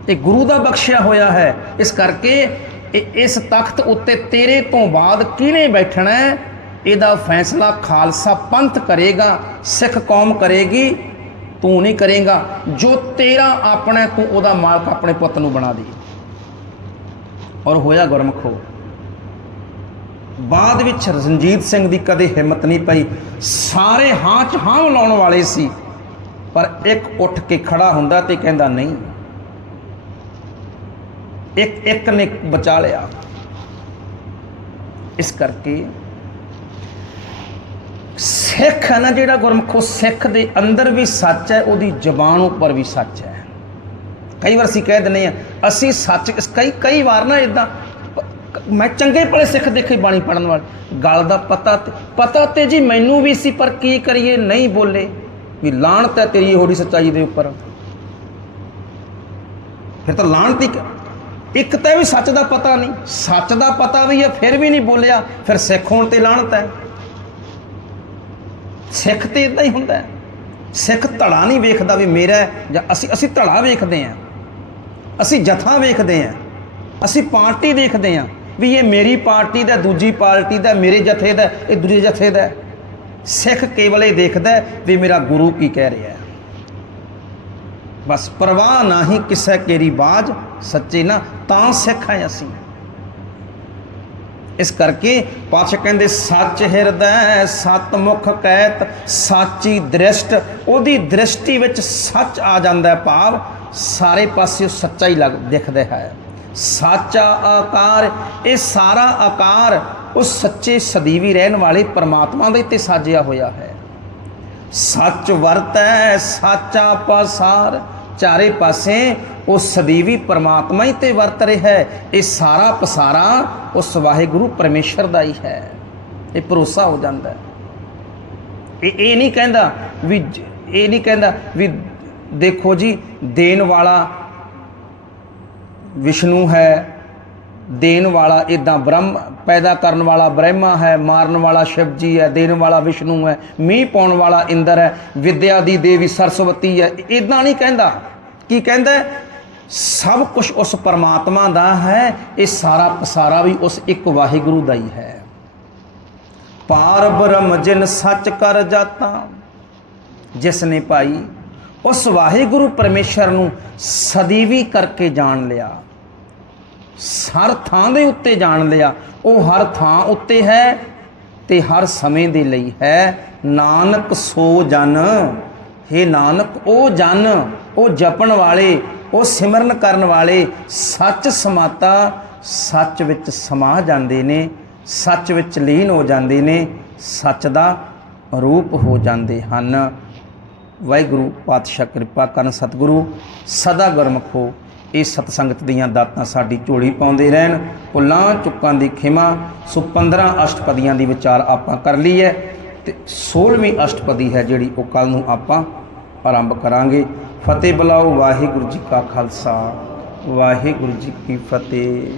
ਇਹ ਗੁਰੂ ਦਾ ਬਖਸ਼ਿਆ ਹੋਇਆ ਹੈ। ਇਸ ਕਰਕੇ ਇਹ- ਇਸ ਤਖਤ ਉੱਤੇ ਤੇਰੇ ਤੋਂ ਬਾਅਦ ਕਿਹਨੇ ਬੈਠਣਾ ਹੈ? ਇਹਦਾ ਫੈਸਲਾ ਖਾਲਸਾ ਪੰਥ ਕਰੇਗਾ, ਸਿੱਖ ਕੌਮ ਕਰੇਗੀ, ਤੂੰ ਨਹੀਂ ਕਰੇਗਾ। ਜੋ ਤੇਰਾ ਆਪਣਾ ਤੂੰ ਉਹਦਾ ਮਾਲਕ ਆਪਣੇ ਪੁੱਤ ਨੂੰ ਬਣਾ ਦੇ। ਔਰ ਹੋਇਆ ਗੁਰਮਖੋ ਬਾਅਦ ਵਿੱਚ ਰਣਜੀਤ ਸਿੰਘ ਦੀ ਕਦੇ ਹਿੰਮਤ ਨਹੀਂ ਪਈ। ਸਾਰੇ ਹਾਂ ਚ ਹਾਂ ਲਾਉਣ ਵਾਲੇ ਸੀ। ਪਰ ਇੱਕ ਉੱਠ ਕੇ ਖੜਾ ਹੁੰਦਾ ਤੇ ਕਹਿੰਦਾ, ਨਹੀਂ। ਇੱਕ ਇੱਕ ਨੇ ਬਚਾ ਲਿਆ। ਇਸ ਕਰਕੇ ਸਿੱਖ ਹੈ ਨਾ ਜਿਹੜਾ ਗੁਰਮਖੋ ਸਿੱਖ ਦੇ ਅੰਦਰ ਵੀ ਸੱਚ ਹੈ, ਉਹਦੀ ਜ਼ਬਾਨ ਉੱਪਰ ਵੀ ਸੱਚ ਹੈ। ਕਈ ਵਾਰ ਅਸੀਂ ਕਹਿ ਦਿੰਦੇ ਆ ਅਸੀਂ ਸੱਚ ਕਈ ਕਈ ਵਾਰ ਨਾ ਇਦਾਂ ਮੈਂ ਚੰਗੇ ਭਲੇ ਸਿੱਖ ਦੇਖੇ ਬਾਣੀ ਪੜਨ ਵਾਲੇ। ਗੱਲ ਦਾ ਪਤਾ ਪਤਾ ਤੇ ਜੀ ਮੈਨੂੰ ਵੀ ਸੀ, ਪਰ ਕੀ ਕਰੀਏ, ਨਹੀਂ ਬੋਲੇ। ਵੀ ਲਾਹਣਤ ਹੈ ਤੇਰੀ ਹੋੜੀ ਸੱਚਾਈ ਦੇ ਉੱਪਰ। ਫਿਰ ਤਾਂ ਲਾਹਣਤ ਹੀ ਇੱਕ ਤਾਂ ਵੀ ਸੱਚ ਦਾ ਪਤਾ ਨਹੀਂ। ਸੱਚ ਦਾ ਪਤਾ ਵੀ ਹੈ, ਫਿਰ ਵੀ ਨਹੀਂ ਬੋਲਿਆ। ਫਿਰ ਸਿੱਖ ਹੋਣ ਤੇ ਲਾਹਣਤ ਹੈ। ਸਿੱਖ ਤੇ ਇਦਾਂ ਹੀ ਹੁੰਦਾ ਸਿੱਖ ਧੜਾ ਨਹੀਂ ਵੇਖਦਾ ਵੀ ਮੇਰਾ ਜਾਂ ਅਸੀਂ ਅਸੀਂ ਧੜਾ ਵੇਖਦੇ ਹਾਂ। ਅਸੀਂ ਜਥਾ ਵੇਖਦੇ ਹਾਂ। ਅਸੀਂ ਪਾਰਟੀ ਦੇਖਦੇ ਹਾਂ। ਵੀ ਇਹ ਮੇਰੀ ਪਾਰਟੀ ਦਾ, ਦੂਜੀ ਪਾਰਟੀ ਦਾ, ਮੇਰੇ ਜਥੇ ਦਾ, ਇਹ ਦੂਜੇ ਜਥੇ ਦਾ। ਸਿੱਖ ਕੇਵਲ ਇਹ ਦੇਖਦਾ ਵੀ ਮੇਰਾ ਗੁਰੂ ਕੀ ਕਹਿ ਰਿਹਾ ਹੈ। ਬਸ ਪਰਵਾਹ ਨਹੀਂ ਕਿਸੇ ਕੇਰੀ ਬਾਜ ਸੱਚੇ ਨਾ, ਤਾਂ ਸਿੱਖ ਹੈ ਅਸੀਂ। ਇਸ ਕਰਕੇ ਪਾਤਸ਼ਾਹ ਕਹਿੰਦੇ, ਸੱਚ ਹਿਰਦੈ, ਸਤ ਮੁਖ ਕਹਿਤ ਸਾਚੀ ਦ੍ਰਿਸ਼ਟ, ਉਹਦੀ ਦ੍ਰਿਸ਼ਟੀ ਵਿੱਚ ਸੱਚ ਆ ਜਾਂਦਾ ਭਾਵ, ਸਾਰੇ ਪਾਸੇ ਸੱਚਾ ਹੀ ਲੱਗ, ਦਿਖਦਾ ਹੈ। ਸਾਚਾ ਆਕਾਰ, ਇਹ ਸਾਰਾ ਆਕਾਰ ਉਸ ਸੱਚੇ ਸਦੀਵੀ ਰਹਿਣ ਵਾਲੇ ਪਰਮਾਤਮਾ ਦੇ ਤੇ ਸਾਜਿਆ ਹੋਇਆ ਹੈ। ਸੱਚ ਵਰਤੈ, ਸਾਚਾ ਪਸਾਰ, ਚਾਰੇ ਪਾਸੇ ਉਹ ਸਦੀਵੀ ਪਰਮਾਤਮਾ ਹੀ ਤੇ ਵਰਤ ਰਿਹਾ ਹੈ। ਇਹ ਸਾਰਾ ਪਸਾਰਾ ਉਸ ਵਾਹਿਗੁਰੂ ਪਰਮੇਸ਼ਰ ਦਾ ਹੀ ਹੈ। ਇਹ ਭਰੋਸਾ ਹੋ ਜਾਂਦਾ ਹੈ। ਇਹ ਇਹ ਨਹੀਂ ਕਹਿੰਦਾ ਵੀ ਇਹ ਨਹੀਂ ਕਹਿੰਦਾ ਵੀ ਦੇਖੋ ਜੀ, ਦੇਣ ਵਾਲਾ ਵਿਸ਼ਨੂੰ ਹੈ, ਦੇਣ ਵਾਲਾ ਇਦਾਂ ਬ੍ਰਹਮ, ਪੈਦਾ ਕਰਨ ਵਾਲਾ ਬ੍ਰਹਮਾ ਹੈ, ਮਾਰਨ ਵਾਲਾ ਸ਼ਿਵ ਜੀ ਹੈ, ਦੇਣ ਵਾਲਾ ਵਿਸ਼ਨੂੰ ਹੈ, ਮੀਂਹ ਪਾਉਣ ਵਾਲਾ ਇੰਦਰ ਹੈ, ਵਿਦਿਆ ਦੀ ਦੇਵੀ ਸਰਸਵਤੀ ਹੈ। ਇਦਾਂ ਨਹੀਂ ਕਹਿੰਦਾ। ਕੀ ਕਹਿੰਦਾ ਸਭ ਕੁਝ ਉਸ ਪਰਮਾਤਮਾ ਦਾ ਹੈ, ਇਹ ਸਾਰਾ ਪਸਾਰਾ ਵੀ ਉਸ ਇੱਕ ਵਾਹਿਗੁਰੂ ਦਾ ਹੀ ਹੈ। ਪਾਰ ਬ੍ਰਹਮ ਜਿਨ ਸੱਚ ਕਰ ਜਾਤਾ, ਜਿਸ ਨੇ ਭਾਈ ਉਸ ਵਾਹਿਗੁਰੂ ਪਰਮੇਸ਼ਰ ਨੂੰ ਸਦੀਵੀ ਕਰਕੇ ਜਾਣ ਲਿਆ। ਹਰ ਥਾਂ ਦੇ ਉੱਤੇ ਜਾਣ ਲਿਆ। ਉਹ ਹਰ ਥਾਂ ਉੱਤੇ ਹੈ ਤੇ ਹਰ ਸਮੇਂ ਦੇ ਲਈ ਹੈ। ਨਾਨਕ ਸੋ ਜਨ। हे ਨਾਨਕ, ਉਹ ਜਨ, ਉਹ ਜਪਣ ਵਾਲੇ, ਉਹ ਸਿਮਰਨ ਕਰਨ ਵਾਲੇ ਸੱਚ ਸਮਾਤਾ ਸੱਚ ਵਿੱਚ ਸਮਾ ਜਾਂਦੇ ਨੇ, ਸੱਚ ਵਿੱਚ ਲੀਨ ਹੋ ਜਾਂਦੇ ਨੇ, ਸੱਚ ਦਾ ਰੂਪ ਹੋ ਜਾਂਦੇ ਹਨ। ਵਾਹਿਗੁਰੂ, ਪਾਤਸ਼ਾਹ ਕਿਰਪਾ ਕਰਨ ਸਤਿਗੁਰੂ, ਸਦਾ ਗੁਰਮਖੋ ਇਹ ਸਤਸੰਗਤ ਦੀਆਂ ਦਾਤਾਂ ਸਾਡੀ ਝੋਲੀ ਪਾਉਂਦੇ ਰਹਿਣ। ਭੁੱਲਾਂ ਚੁੱਕਾਂ ਦੀ ਖਿਮਾ, ਸੋ 15 ਅਸ਼ਟਪਦੀਆਂ ਦੀ ਵਿਚਾਰ ਆਪਾਂ ਕਰ ਲਈ ਹੈ ਤੇ 16ਵੀਂ ਅਸ਼ਟਪਦੀ ਹੈ ਜਿਹੜੀ ਉਹ ਕੱਲ ਨੂੰ ਆਪਾਂ ਆਰੰਭ ਕਰਾਂਗੇ। ਫਤਿਹ ਬੁਲਾਓ ਵਾਹਿਗੁਰੂ ਜੀ ਕਾ ਖਾਲਸਾ। ਵਾਹਿਗੁਰੂ ਜੀ ਕੀ ਫਤਿਹ।